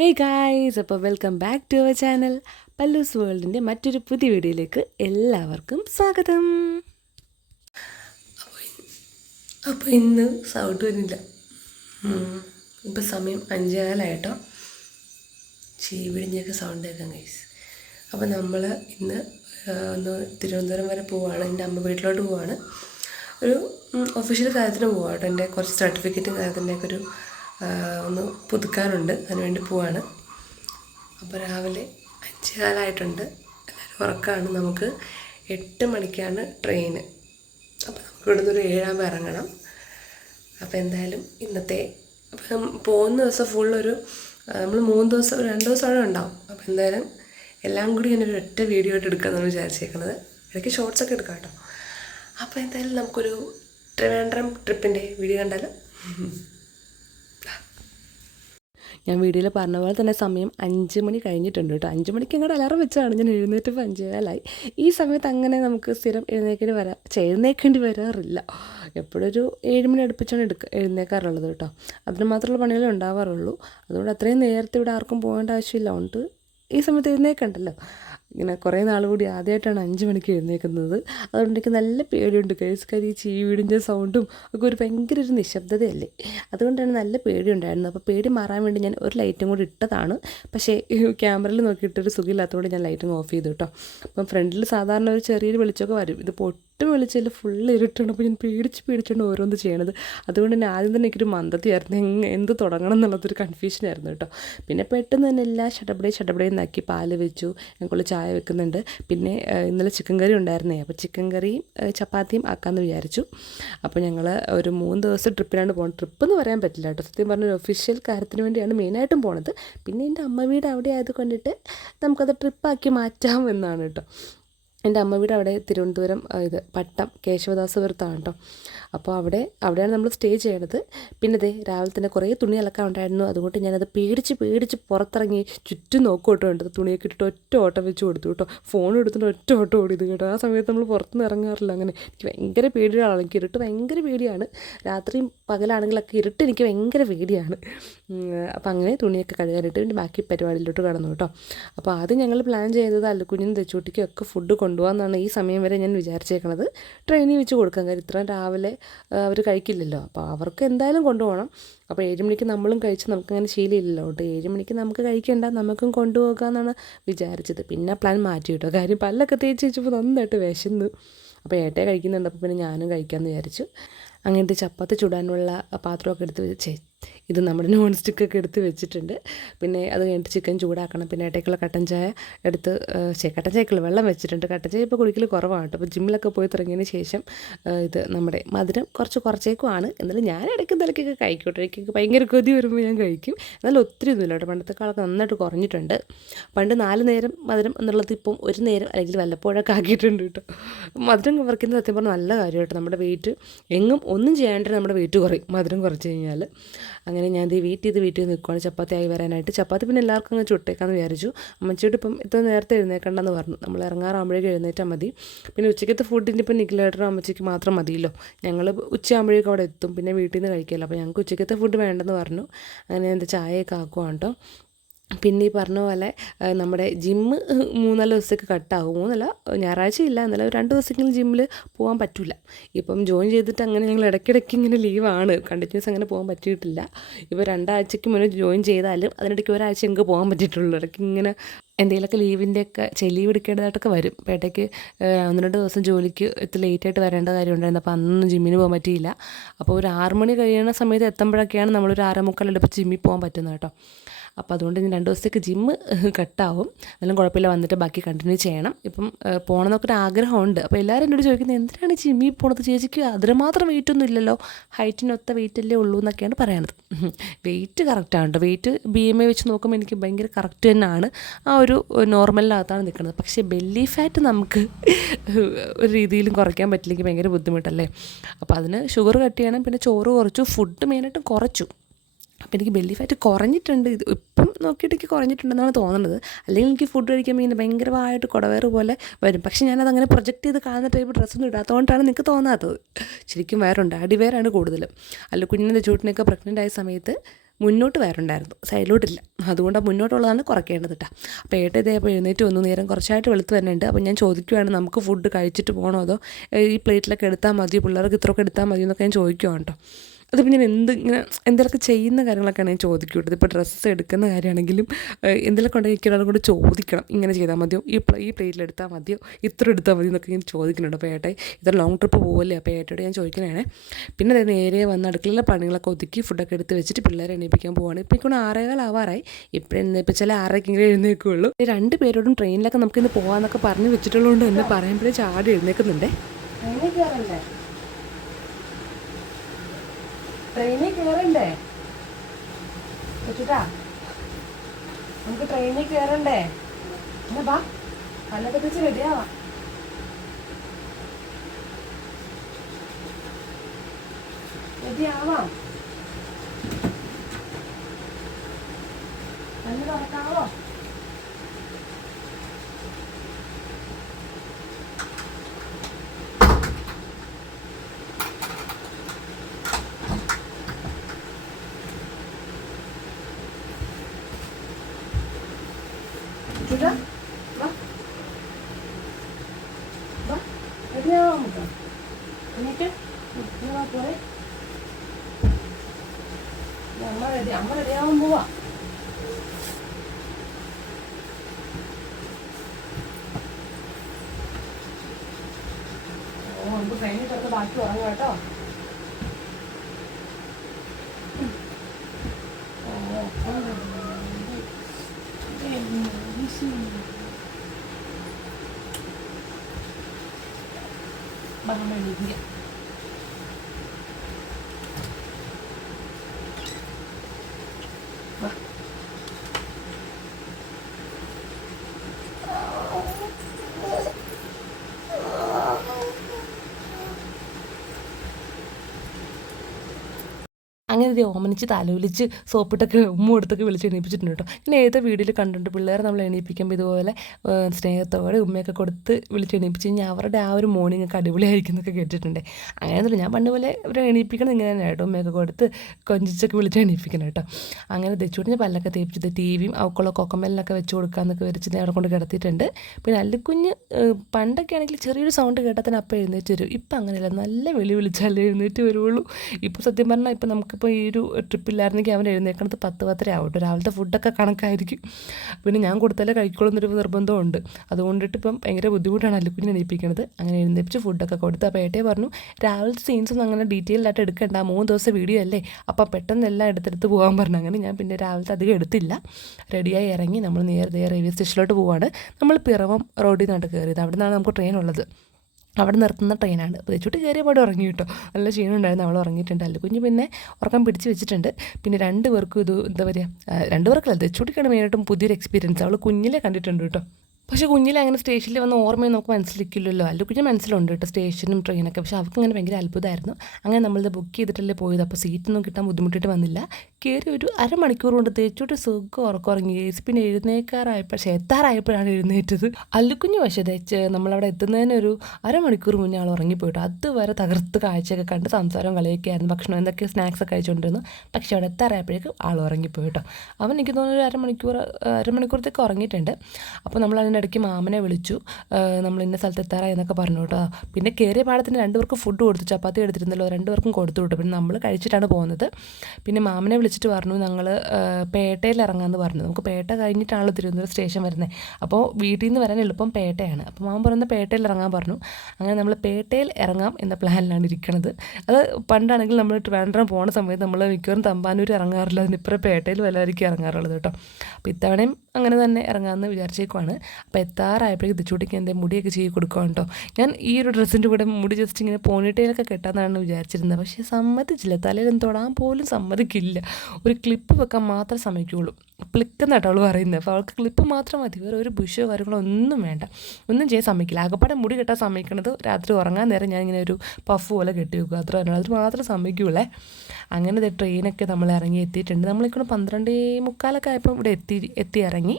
ഹേ guys, അപ്പോൾ welcome back to our channel Pallus വേൾഡിൻ്റെ മറ്റൊരു പുതിയ വീഡിയോയിലേക്ക് എല്ലാവർക്കും സ്വാഗതം. അപ്പോൾ ഇന്ന് സൗണ്ട് വരുന്നില്ല. ഇപ്പോൾ സമയം 5:15 ചീവിടിഞ്ഞൊക്കെ സൗണ്ട് കേൾക്കാം ഗൈസ്. അപ്പോൾ നമ്മൾ ഇന്ന് ഒന്ന് തിരുവനന്തപുരം വരെ പോവുകയാണ്. എൻ്റെ അമ്മ വീട്ടിലോട്ട് പോവുകയാണ്. ഒരു ഒഫീഷ്യൽ കാര്യത്തിന് പോവാം കേട്ടോ. എൻ്റെ കുറച്ച് സർട്ടിഫിക്കറ്റും കാര്യത്തിൻ്റെയൊക്കെ ഒരു ഒന്ന് പുതുക്കാനുണ്ട്, അതിനുവേണ്ടി പോവാണ്. അപ്പോൾ രാവിലെ 5:15 എല്ലാവരും ഉറക്കമാണ്. നമുക്ക് 8 മണിക്കാണ് ട്രെയിന്. അപ്പോൾ നമുക്ക് ഇവിടുന്ന് ഒരു 7 ഇറങ്ങണം. അപ്പോൾ എന്തായാലും ഇന്നത്തെ അപ്പം പോകുന്ന ദിവസം ഫുള്ളൊരു നമ്മൾ 3 ദിവസം 2 ദിവസം അവിടെ ഉണ്ടാവും. അപ്പോൾ എന്തായാലും എല്ലാം കൂടി ഞാനൊരു ഒറ്റ വീഡിയോ ആയിട്ട് എടുക്കാമെന്നാണ് വിചാരിച്ചേക്കുന്നത്. ഇടയ്ക്ക് ഷോർട്സൊക്കെ എടുക്കാം കേട്ടോ. അപ്പോൾ എന്തായാലും നമുക്കൊരു ട്രിവാൻഡ്രം ട്രിപ്പിൻ്റെ വീഡിയോ കണ്ടാലോ. ഞാൻ വീഡിയോയിൽ പറഞ്ഞ പോലെ തന്നെ സമയം 5 മണി കഴിഞ്ഞിട്ടുണ്ട് കേട്ടോ. 5 മണിക്ക് അങ്ങോട്ട് അലാറം വെച്ചാണ് ഞാൻ എഴുന്നേറ്റപ്പോൾ 5:15. ഈ സമയത്ത് അങ്ങനെ നമുക്ക് സ്ഥിരം എഴുന്നേക്കേണ്ടി വരാറില്ല. എപ്പോഴൊരു 7 മണി അടുപ്പിച്ചാണ് എഴുന്നേക്കാറുള്ളത് കേട്ടോ. അതിന് മാത്രമുള്ള പണികളെ ഉണ്ടാവാറുള്ളൂ. അതുകൊണ്ട് അത്രയും നേരത്തെ ഇവിടെ ആർക്കും പോകേണ്ട ആവശ്യമില്ല. അതുകൊണ്ട് ഈ സമയത്ത് എഴുന്നേക്കണ്ടല്ലോ. ഇങ്ങനെ കുറേ നാൾ കൂടി ആദ്യമായിട്ടാണ് 5 മണിക്ക് എഴുന്നേക്കുന്നത്. അതുകൊണ്ട് എനിക്ക് നല്ല പേടിയുണ്ട്. കേസ്കാരി ചീവിടിൻ്റെ സൗണ്ടും ഒക്കെ ഒരു ഭയങ്കര ഒരു നിശബ്ദതയല്ലേ. അതുകൊണ്ടാണ് നല്ല പേടിയുണ്ടായിരുന്നത്. അപ്പോൾ പേടി മാറാൻ വേണ്ടി ഞാൻ ഒരു ലൈറ്റും കൂടി ഇട്ടതാണ്. പക്ഷേ ക്യാമറയിൽ നോക്കിയിട്ടൊരു സുഖമില്ലാത്തതുകൊണ്ട് ഞാൻ ലൈറ്റും ഓഫ് ചെയ്തു കേട്ടോ. അപ്പം ഫ്രണ്ടിൽ സാധാരണ ഒരു ചെറിയൊരു വെളിച്ചമൊക്കെ വരും. ഇത് ഒട്ടും വെളിച്ചമില്ല, ഫുള്ള് ഇരുട്ടാണ്. അപ്പോൾ ഞാൻ പേടിച്ചുകൊണ്ട് ഓരോന്ന് ചെയ്യണത്. അതുകൊണ്ട് തന്നെ ആദ്യം തന്നെ എനിക്കൊരു മന്ദത്തിയായിരുന്നു. എന്ത് തുടങ്ങണം എന്നുള്ളതൊരു കൺഫ്യൂഷനായിരുന്നു കേട്ടോ. പിന്നെ പെട്ടെന്ന് തന്നെ എല്ലാം ഷടപടേ എന്നാക്കി പാല് വെച്ചു. ഞങ്ങൾ ചായ വെക്കുന്നുണ്ട്. പിന്നെ ഇന്നലെ ചിക്കൻ കറി ഉണ്ടായിരുന്നേ. അപ്പോൾ ചിക്കൻ കറിയും ചപ്പാത്തിയും ആക്കാമെന്ന് വിചാരിച്ചു. അപ്പോൾ ഞങ്ങൾ ഒരു 3 ദിവസം ട്രിപ്പിനാണ് പോകുന്നത്. ട്രിപ്പെന്ന് പറയാൻ പറ്റില്ല കേട്ടോ. സത്യം പറഞ്ഞൊരു ഒഫീഷ്യൽ കാര്യത്തിന് വേണ്ടിയാണ് മെയിനായിട്ടും പോണത്. പിന്നെ എൻ്റെ അമ്മ വീട് അവിടെ ആയത് കൊണ്ടിട്ട് നമുക്കത് ട്രിപ്പാക്കി മാറ്റാം എന്നാണ് കേട്ടോ. എൻ്റെ അമ്മ വീട് അവിടെ തിരുവനന്തപുരം പട്ടം കേശവദാസപുരത്താണ് കേട്ടോ. അപ്പോൾ അവിടെയാണ് നമ്മൾ സ്റ്റേ ചെയ്യണത്. പിന്നെ രാവിലെ തന്നെ കുറേ തുണി അലക്കാൻ ഉണ്ടായിരുന്നു. അതുകൊണ്ട് ഞാനത് പേടിച്ച് പുറത്തിറങ്ങി ചുറ്റും നോക്കോട്ടോ വേണ്ടത്. തുണിയൊക്കെ ഇട്ടിട്ട് ഒറ്റ ഓട്ടം വെച്ച് കൊടുത്തു കേട്ടോ. ഫോൺ എടുത്തിട്ട് ഒറ്റ ഓട്ടം ഓടിയത് കേട്ടോ. ആ സമയത്ത് നമ്മൾ പുറത്തുനിന്ന് ഇറങ്ങാറില്ല. അങ്ങനെ എനിക്ക് ഭയങ്കര പേടിയാണ്. എനിക്ക് ഇരുട്ട് ഭയങ്കര പേടിയാണ്. രാത്രിയും പകലാണെങ്കിലൊക്കെ ഇരുട്ട് എനിക്ക് ഭയങ്കര പേടിയാണ്. അപ്പോൾ അങ്ങനെ തുണിയൊക്കെ കഴുകാനിട്ട് പിന്നെ ബാക്കി പരിപാടിയിലോട്ട് കടന്നു കേട്ടോ. അപ്പോൾ ആദ്യം ഞങ്ങൾ പ്ലാൻ ചെയ്തത് അല്ലുക്കുഞ്ഞിനും തെച്ചൂട്ടിക്കും ഒക്കെ ഫുഡ് കൊണ്ടുപോകാമെന്നാണ് ഈ സമയം വരെ ഞാൻ വിചാരിച്ചേക്കണത്. ട്രെയിനിൽ വെച്ച് കൊടുക്കാം. കാര്യം ഇത്രയും രാവിലെ അവർ കഴിക്കില്ലല്ലോ. അപ്പോൾ അവർക്ക് എന്തായാലും കൊണ്ടുപോകണം. അപ്പോൾ 7 മണിക്ക് നമ്മളും കഴിച്ച് നമുക്കങ്ങനെ ശീലമില്ലല്ലോ. കേട്ടോ 7 മണിക്ക് നമുക്ക് കഴിക്കേണ്ട, നമുക്കും കൊണ്ടുപോകാമെന്നാണ് വിചാരിച്ചത്. പിന്നെ പ്ലാൻ മാറ്റി കേട്ടോ. കാര്യം പല്ലൊക്കെ തേച്ച് വെച്ചപ്പോൾ നന്നായിട്ട് വിശന്നു. അപ്പോൾ ഏട്ടയെ കഴിക്കുന്നുണ്ട്. അപ്പോൾ പിന്നെ ഞാനും കഴിക്കാമെന്ന് വിചാരിച്ചു. അങ്ങനത്തെ ചപ്പാത്തി ചുടാനുള്ള പാത്രമൊക്കെ എടുത്ത് ഇത് നമ്മുടെ നോൺ സ്റ്റിക്കൊക്കെ എടുത്ത് വെച്ചിട്ടുണ്ട്. പിന്നെ അത് കഴിഞ്ഞിട്ട് ചിക്കൻ ചൂടാക്കണം. പിന്നെ ഏട്ടയ്ക്കുള്ള കട്ടൻ ചായ എടുത്ത് കട്ടൻ ചായക്കുള്ള വെള്ളം വെച്ചിട്ടുണ്ട്. കട്ടൻ ചായ ഇപ്പോൾ കുടിക്കൽ കുറവാണ് കേട്ടോ. അപ്പോൾ ജിമ്മിലൊക്കെ പോയി തുടങ്ങിയതിന് ശേഷം ഇത് നമ്മുടെ മധുരം കുറച്ചേക്കുമാണ്. എന്നാലും ഞാൻ ഇടയ്ക്ക് നിലയ്ക്കൊക്കെ കഴിക്കും കേട്ടോ. എനിക്ക് ഭയങ്കര കൊതി വരുമ്പോൾ ഞാൻ കഴിക്കും. എന്നാലും ഒത്തിരി ഒന്നുമില്ല കേട്ടോ. പണ്ടത്തെക്കാളൊക്കെ നന്നായിട്ട് കുറഞ്ഞിട്ടുണ്ട്. പണ്ട് 4 നേരം മധുരം എന്നുള്ളത് ഇപ്പം 1 നേരം അല്ലെങ്കിൽ വല്ലപ്പോഴൊക്കെ ആക്കിയിട്ടുണ്ട് കേട്ടോ. മധുരം കുറയ്ക്കുന്നത് സത്യം പറഞ്ഞാൽ നല്ല കാര്യം കേട്ടോ. നമ്മുടെ വെയിറ്റ് എങ്ങും ഒന്നും ചെയ്യാണ്ട് നമ്മുടെ വെയിറ്റ് കുറയും മധുരം കുറച്ച് കഴിഞ്ഞാൽ. അങ്ങനെ ഞാൻ വെയിറ്റ് ചെയ്ത് നിൽക്കുകയാണ് ചപ്പാത്തി ആയി വരാനായിട്ട്. ചപ്പാത്തി പിന്നെ എല്ലാവർക്കും അങ്ങ് ചുട്ടേക്കാമെന്ന് വിചാരിച്ചു. അമ്മച്ചിയോട് ഇപ്പം ഇത്ര നേരത്തെ എഴുന്നേക്കണ്ടെന്ന് പറഞ്ഞു. നമ്മൾ ഇറങ്ങാറാകുമ്പോഴേക്കും എഴുന്നേറ്റാൽ മതി. പിന്നെ ഉച്ചയ്ക്കത്തെ ഫുഡിൻ്റെ ഇപ്പം നിഖിലേട്ടനും അമ്മച്ചിക്ക് മാത്രം മതിയല്ലോ. ഞങ്ങൾ ഉച്ചയാകുമ്പോഴേക്കും അവിടെ എത്തും. പിന്നെ വീട്ടിൽ നിന്ന് കഴിക്കാമല്ലോ. അപ്പോൾ ഞങ്ങൾക്ക് ഉച്ചയ്ക്കത്തെ ഫുഡ് വേണ്ടെന്ന് പറഞ്ഞു. അങ്ങനെ എന്താ ചായയൊക്കെ ആക്കുവാണ് കേട്ടോ. പിന്നെ ഈ പറഞ്ഞ പോലെ നമ്മുടെ ജിമ്മ് 3-4 ദിവസത്തേക്ക് കട്ടാകും. 3 ഞായറാഴ്ച ഇല്ല, എന്നാലും 2 ദിവസമെങ്കിലും ജിമ്മിൽ പോകാൻ പറ്റില്ല. ഇപ്പം ജോയിൻ ചെയ്തിട്ട് അങ്ങനെ ഞങ്ങൾ ഇടയ്ക്കിടയ്ക്ക് ഇങ്ങനെ ലീവാണ്. കണ്ടിന്യൂസ് അങ്ങനെ പോകാൻ പറ്റിയിട്ടില്ല. ഇപ്പോൾ 2 ആഴ്ചയ്ക്ക് മുന്നേ ജോയിൻ ചെയ്താലും അതിനിടയ്ക്ക് ഒരാഴ്ച എനിക്ക് പോകാൻ പറ്റിയിട്ടുള്ളൂ. ഇടയ്ക്ക് ഇങ്ങനെ എന്തെങ്കിലുമൊക്കെ ലീവിൻ്റെയൊക്കെ ലീവ് എടുക്കേണ്ടതായിട്ടൊക്കെ വരും. അപ്പോൾ ഇടയ്ക്ക് 1-2 ദിവസം ജോലിക്ക് ലേറ്റായിട്ട് വരേണ്ട കാര്യം ഉണ്ടായിരുന്നു. അപ്പോൾ അന്നൊന്നും ജിമ്മിന് പോകാൻ പറ്റിയില്ല. അപ്പോൾ ഒരു 6 മണി കഴിയുന്ന സമയത്ത് എത്തുമ്പോഴൊക്കെയാണ് നമ്മളൊരു 6:45 അടുപ്പിച്ച് ജിമ്മിൽ പോകാൻ പറ്റുന്നത് കേട്ടോ. അപ്പോൾ അതുകൊണ്ട് ഇനി 2 ദിവസത്തേക്ക് ജിമ്മ് കട്ടാവും. എന്നാലും കുഴപ്പമില്ല, വന്നിട്ട് ബാക്കി കണ്ടിന്യൂ ചെയ്യണം. ഇപ്പം പോകണമെന്നൊക്കെ ഒരു ആഗ്രഹമുണ്ട്. അപ്പോൾ എല്ലാവരും എന്നോട് ചോദിക്കുന്നത് എന്തിനാണ് ജിമ്മിൽ പോണത്, ചേച്ചിക്ക് അതിനുമാത്രം വെയിറ്റൊന്നും ഇല്ലല്ലോ, ഹൈറ്റിനൊത്ത വെയിറ്റല്ലേ ഉള്ളൂ എന്നൊക്കെയാണ് പറയണത്. വെയിറ്റ് കറക്റ്റാണ് കേട്ടോ. വെയിറ്റ് BMI വെച്ച് നോക്കുമ്പോൾ എനിക്ക് ഭയങ്കര കറക്റ്റ് തന്നെയാണ്. ആ ഒരു നോർമലിനകത്താണ് നിൽക്കുന്നത്. പക്ഷേ ബെല്ലി ഫാറ്റ് നമുക്ക് ഒരു രീതിയിലും കുറയ്ക്കാൻ പറ്റില്ലെങ്കിൽ ഭയങ്കര ബുദ്ധിമുട്ടല്ലേ. അപ്പോൾ അതിന് ഷുഗർ കട്ട് ചെയ്യണം. പിന്നെ ചോറ് കുറച്ചു, ഫുഡ് മെയിനായിട്ടും കുറച്ചു. അപ്പോൾ എനിക്ക് ബെല്ലി ഫാറ്റ് കുറഞ്ഞിട്ടുണ്ട്. ഇത് ഇപ്പം നോക്കിയിട്ട് എനിക്ക് കുറഞ്ഞിട്ടുണ്ടെന്നാണ് തോന്നുന്നത്. അല്ലെങ്കിൽ എനിക്ക് ഫുഡ് കഴിക്കുമ്പോൾ ഇങ്ങനെ ഭയങ്കരമായിട്ട് കുടവേറ് പോലെ വരും. പക്ഷേ ഞാനതങ്ങനെ പ്രൊജക്റ്റ് ചെയ്ത് കാണുന്ന ടൈപ്പ് ഡ്രസ്സൊന്നും ഇടാത്തതുകൊണ്ടാണ് നിങ്ങൾക്ക് തോന്നാത്തത്. ശരിക്കും വയറുണ്ട്, അടിവയറാണ് കൂടുതലും. അല്ല കുഞ്ഞിൻ്റെ ചൂട്ടിനൊക്കെ പ്രഗ്നൻ്റ് ആയ സമയത്ത് മുന്നോട്ട് വയറുണ്ടായിരുന്നു, സൈഡിലോട്ടില്ല. അതുകൊണ്ട് മുന്നോട്ടുള്ളതാണ് കുറയ്ക്കേണ്ടത് കേട്ടോ. അപ്പോൾ ഇതേ അപ്പോൾ എഴുന്നേറ്റ് വന്നു. നേരം കുറച്ചായിട്ട് വെളുത്ത് വരുന്നുണ്ട്. അപ്പോൾ ഞാൻ ചോദിക്കുവാണ് നമുക്ക് ഫുഡ് കഴിച്ചിട്ട് പോകണോ അതോ ഈ പ്ലേറ്റിലൊക്കെ എടുത്താൽ മതിയോ, പിള്ളേർക്ക് ഇത്രയൊക്കെ എടുത്താൽ മതിയോ എന്നൊക്കെ ഞാൻ ചോദിക്കുവാണ് കേട്ടോ. അതിപ്പോൾ ഞാൻ എന്തെങ്കിലുമൊക്കെ ചെയ്യുന്ന കാര്യങ്ങളൊക്കെയാണ് ഞാൻ ചോദിക്കും. ഇപ്പോൾ ഡ്രസ്സ് എടുക്കുന്ന കാര്യമാണെങ്കിലും എന്തെങ്കിലുമൊക്കെ ഉണ്ടെങ്കിൽ ഒരാളും കൂടെ ചോദിക്കണം, ഇങ്ങനെ ചെയ്താൽ മതിയോ, ഈ പ്ലേറ്റിലെടുത്താൽ മതിയോ, ഇത്ര എടുത്താൽ മതി എന്നൊക്കെ ഞാൻ ചോദിക്കുന്നുണ്ട്. അപ്പോൾ ഏട്ടായി ഇത്ര ലോങ് ട്രിപ്പ് പോകല്ലേ, അപ്പോൾ ഏട്ടയോട് ഞാൻ ചോദിക്കണേ. പിന്നെ അത് നേരെ വന്ന് അടുക്കളയിലെ പണികളൊക്കെ ഒതുക്കി ഫുഡൊക്കെ എടുത്ത് വെച്ചിട്ട് പിള്ളേരെ എണീപ്പിക്കാൻ പോവാണ്. ഇപ്പോൾ ഇക്കൊണ്ട് 6:15 ആവാറായി. ഇപ്പോഴും എഴുന്നേൽപ്പിച്ചാൽ 6:30 എഴുന്നേൽക്കുള്ളൂ. 2 പേരോടും ട്രെയിനിലൊക്കെ നമുക്കിന്ന് പോകാമെന്നൊക്കെ പറഞ്ഞ് വെച്ചിട്ടുള്ളതുകൊണ്ട് തന്നെ പറയുമ്പോഴേ ചാടി എഴുന്നേൽക്കുന്നുണ്ടേ. ട്രെയിനിൽ കയറണ്ടേ വെച്ചിട്ടാ, നമുക്ക് ട്രെയിനിൽ കയറണ്ടേ? എന്നാ ബാ, പല്ലൊക്കെ വെച്ച് റെഡിയാവാം. റെഡിയാവാം, കണ്ണ് തുറക്കാവോ? റെഡിയാവാം കേട്ടോ. എന്നിട്ട് പോരെ, അമ്മ റെഡിയാവാൻ പോവാ. നമുക്ക് ട്രെയിനിൽ കിടന്ന് ബാക്കി ഉറങ്ങും കേട്ടോ. അങ്ങനെ ഇത് ഓമനിച്ച് തലവിളിച്ച് സോപ്പിട്ടൊക്കെ കൊടുത്തൊക്കെ വിളിച്ച് എണീപ്പിച്ചിട്ടുണ്ട് കേട്ടോ. ഞാൻ ഏതൊക്കെ വീഡിയോയിൽ കണ്ടിട്ടുണ്ട് പിള്ളേരെ നമ്മൾ എണീപ്പിക്കുമ്പോൾ ഇതുപോലെ സ്നേഹത്തോടെ ഉമ്മയൊക്കെ കൊടുത്ത് വിളിച്ച് എണീപ്പിച്ച് കഴിഞ്ഞാൽ അവരുടെ ആ ഒരു മോർണിംഗ് ഒക്കെ അടിപൊളിയായിരിക്കും എന്നൊക്കെ കേട്ടിട്ടുണ്ട്. അങ്ങനെയൊന്നുമില്ല, ഞാൻ പണ്ട് പോലെ അവരെ എണീപ്പിക്കണം ഇങ്ങനെ തന്നെ കേട്ടോ, ഉമ്മയൊക്കെ കൊടുത്ത് കൊഞ്ചിച്ചൊക്കെ വിളിച്ച് എണീപ്പിക്കണം കേട്ടോ. അങ്ങനെ തെച്ചുകൊണ്ട് ഞാൻ പല്ലൊക്കെ തേപ്പിച്ചത് ടിവിയും അവക്കുള്ള കൊക്കമ്പലിനൊക്കെ വെച്ച് കൊടുക്കാമെന്നൊക്കെ വരച്ച് അവിടെ കൊണ്ട് കിടത്തിയിട്ടുണ്ട്. പിന്നെ അല്ലുക്കുഞ്ഞ് പണ്ടൊക്കെ ആണെങ്കിൽ ചെറിയൊരു സൗണ്ട് കേട്ടാൽ തന്നെ അപ്പം എഴുന്നേറ്റ് വരും. ഇപ്പം അങ്ങനെയല്ല, നല്ല വിളിച്ചാലേ എഴുന്നേറ്റ് വരുള്ളൂ. ഇപ്പോൾ സത്യം പറഞ്ഞാൽ ഇപ്പം നമുക്കിപ്പോൾ ഈ ഒരു ട്രിപ്പില്ലായിരുന്നെങ്കിൽ അവൻ എഴുന്നേക്കണത് 10-10:30 ആവട്ടെ. രാവിലത്തെ ഫുഡൊക്കെ കണക്കായിരിക്കും. പിന്നെ ഞാൻ കൊടുത്താലേ കഴിക്കുള്ളൂ നിർബന്ധമുണ്ട്. അതുകൊണ്ടിട്ട് ഇപ്പം ഭയങ്കര ബുദ്ധിമുട്ടാണ് അല്ലുക്കുഞ്ഞിനെ എണീപ്പിക്കുന്നത്. അങ്ങനെ എഴുന്നേപ്പിച്ച് ഫുഡൊക്കെ കൊടുത്ത് അപ്പോൾ ഏട്ടയെ പറഞ്ഞു രാവിലത്തെ സീൻസൊന്നും അങ്ങനെ ഡീറ്റെയിൽഡായിട്ട് എടുക്കണ്ട, 3 ദിവസം വീഡിയോ അല്ലേ, അപ്പം പെട്ടെന്ന് എല്ലാം എടുത്തെടുത്ത് പോകാൻ പറഞ്ഞു. അങ്ങനെ ഞാൻ പിന്നെ രാവിലത്തെ അധികം എടുത്തില്ല. റെഡിയായി ഇറങ്ങി നമ്മൾ നേരെ റെയിൽവേ സ്റ്റേഷനിലോട്ട് പോവാണ്. നമ്മൾ പിറവം റോഡിൽ നിന്നാണ് കയറിയത്. അവിടെ നിന്നാണ് നമുക്ക് ട്രെയിൻ ഉള്ളത്. അവിടെ നിർത്തുന്ന ട്രെയിനാണ്. അപ്പോൾ തെച്ചുട്ടി കയറിയ പാടെ ഉറങ്ങി കേട്ടോ, നല്ല ക്ഷീണം ഉണ്ടായിരുന്നു. അവൾ ഉറങ്ങിയിട്ടുണ്ട്. അല്ലുക്കുഞ്ഞ് പിന്നെ ഉറക്കം പിടിച്ച് വെച്ചിട്ടുണ്ട്. പിന്നെ 2 പേർക്കും ഇത് എന്താ പറയുക, 2 പേർക്കല്ല, തെച്ചുട്ടിക്കാണ് മെയിനായിട്ടും പുതിയൊരു എക്സ്പീരിയൻസ്. അവൾ കുഞ്ഞിലെ കണ്ടിട്ടുണ്ട് കേട്ടോ. പക്ഷേ കുഞ്ഞിൽ അങ്ങനെ സ്റ്റേഷനിൽ വന്ന ഓർമ്മയും നമുക്ക് മനസ്സിലിക്കില്ലല്ലോ. അല്ലുക്കുഞ്ഞ് മനസ്സിലുണ്ട് കേട്ടോ സ്റ്റേഷനും ട്രെയിനൊക്കെ. പക്ഷേ അവർക്ക് അങ്ങനെ ഭയങ്കര അത്ഭുതമായിരുന്നു. അങ്ങനെ നമ്മളിത് ബുക്ക് ചെയ്തിട്ടല്ലേ പോയത്. അപ്പോൾ സീറ്റൊന്നും കിട്ടാൻ ബുദ്ധിമുട്ടിട്ട് വന്നില്ല. കയറി ഒരു അരമണിക്കൂർ കൊണ്ട് തേച്ചോട്ട് സുഖം ഉറങ്ങി. പിന്നെ എത്താറായപ്പോഴാണ് എഴുന്നേറ്റത്. അല്ലുക്കുഞ്ഞ് പക്ഷേ നമ്മളവിടെ എത്തുന്നതിനൊരു അരമണിക്കൂർ മുന്നേ ആൾ ഉറങ്ങിപ്പോയിട്ടോ. അതുവരെ തകർത്ത് കാഴ്ചയൊക്കെ കണ്ട് സംസാരം കളിയൊക്കെ ആയിരുന്നു. ഭക്ഷണം എന്തൊക്കെ സ്നാക്സൊക്കെ കഴിച്ചുകൊണ്ടിരുന്നു. പക്ഷേ അവിടെ എത്താറായപ്പോഴേക്കും ആൾ ഉറങ്ങിപ്പോയിട്ടോ. അവൻ എനിക്ക് തോന്നുന്നു ഒരു അരമണിക്കൂറത്തേക്ക് ഉറങ്ങിയിട്ടുണ്ട്. അപ്പോൾ നമ്മൾ ഇടയ്ക്ക് മാമനെ വിളിച്ചു, നമ്മൾ ഇന്ന സ്ഥലത്ത് എത്താറായി എന്നൊക്കെ പറഞ്ഞു കേട്ടോ. പിന്നെ കയറിയ പാടത്തിന് 2 പേർക്കും ഫുഡ് കൊടുത്തു. ചപ്പാത്തി എടുത്തിരുന്നല്ലോ, 2 പേർക്കും കൊടുത്തു വിട്ടു. പിന്നെ നമ്മൾ കഴിച്ചിട്ടാണ് പോകുന്നത്. പിന്നെ മാമനെ വിളിച്ചിട്ട് പറഞ്ഞു ഞങ്ങൾ പേട്ടയിൽ ഇറങ്ങാമെന്ന് പറഞ്ഞു. നമുക്ക് പേട്ട കഴിഞ്ഞിട്ടാണല്ലോ തിരുവനന്തപുരം സ്റ്റേഷൻ വരുന്നത്. അപ്പോൾ വീട്ടിൽ നിന്ന് വരാൻ എളുപ്പം പേട്ടയാണ്. അപ്പോൾ മാമൻ പറയുന്നത് പേട്ടയിൽ ഇറങ്ങാൻ പറഞ്ഞു. അങ്ങനെ നമ്മൾ പേട്ടയിൽ ഇറങ്ങാം എന്ന പ്ലാനിലാണ് ഇരിക്കുന്നത്. അത് പണ്ടാണെങ്കിൽ നമ്മൾ ട്രിവാൻഡ്രം പോകുന്ന സമയത്ത് നമ്മൾ മിക്കവാറും തമ്പാനൂർ ഇറങ്ങാറില്ല, അതിനിപ്പുറം പേട്ടയിൽ വല്ലവരിക്കും ഇറങ്ങാറുള്ളത് കേട്ടോ. അപ്പോൾ ഇത്തവണയും അങ്ങനെ തന്നെ ഇറങ്ങാമെന്ന് വിചാരിച്ചേക്കുവാണ്. അപ്പോൾ എത്താറായപ്പോഴേക്കും തെച്ചുട്ടിക്ക് എൻ്റെ മുടിയൊക്കെ ചെയ്ത് കൊടുക്കാം കേട്ടോ. ഞാൻ ഈ ഒരു ഡ്രസ്സിൻ്റെ കൂടെ മുടി ജസ്റ്റ് ഇങ്ങനെ പോണിട്ടയിലൊക്കെ കെട്ടാമെന്നാണ് വിചാരിച്ചിരുന്നത്. പക്ഷേ സമ്മതിച്ചില്ല, തലയിലൊന്നും തൊടാൻ പോലും സമ്മതിക്കില്ല. ഒരു ക്ലിപ്പ് വെക്കാൻ മാത്രം സമ്മതിക്കുകയുള്ളൂ. ക്ലിക്കെന്നാട്ടോ അവൾ പറയുന്നത്. അപ്പോൾ അവൾക്ക് ക്ലിപ്പ് മാത്രം മതി, വേറെ ഒരു ബുഷോ കാര്യങ്ങളോ ഒന്നും വേണ്ട, ഒന്നും ചെയ്യാൻ സമ്മതിക്കില്ല. ആകപ്പാടെ മുടി കെട്ടാൻ സമ്മതിക്കണത് രാത്രി ഉറങ്ങാൻ നേരം ഞാൻ ഇങ്ങനെ ഒരു പഫ് പോലെ കെട്ടി വെക്കും, അത്ര തന്നെ, അത് മാത്രം സമ്മതിക്കൂളേ. അങ്ങനെ ട്രെയിനൊക്കെ നമ്മൾ ഇറങ്ങി എത്തിയിട്ടുണ്ട്. നമ്മളിപ്പോൾ 12:45 ആയപ്പോൾ ഇവിടെ എത്തി ഇറങ്ങി.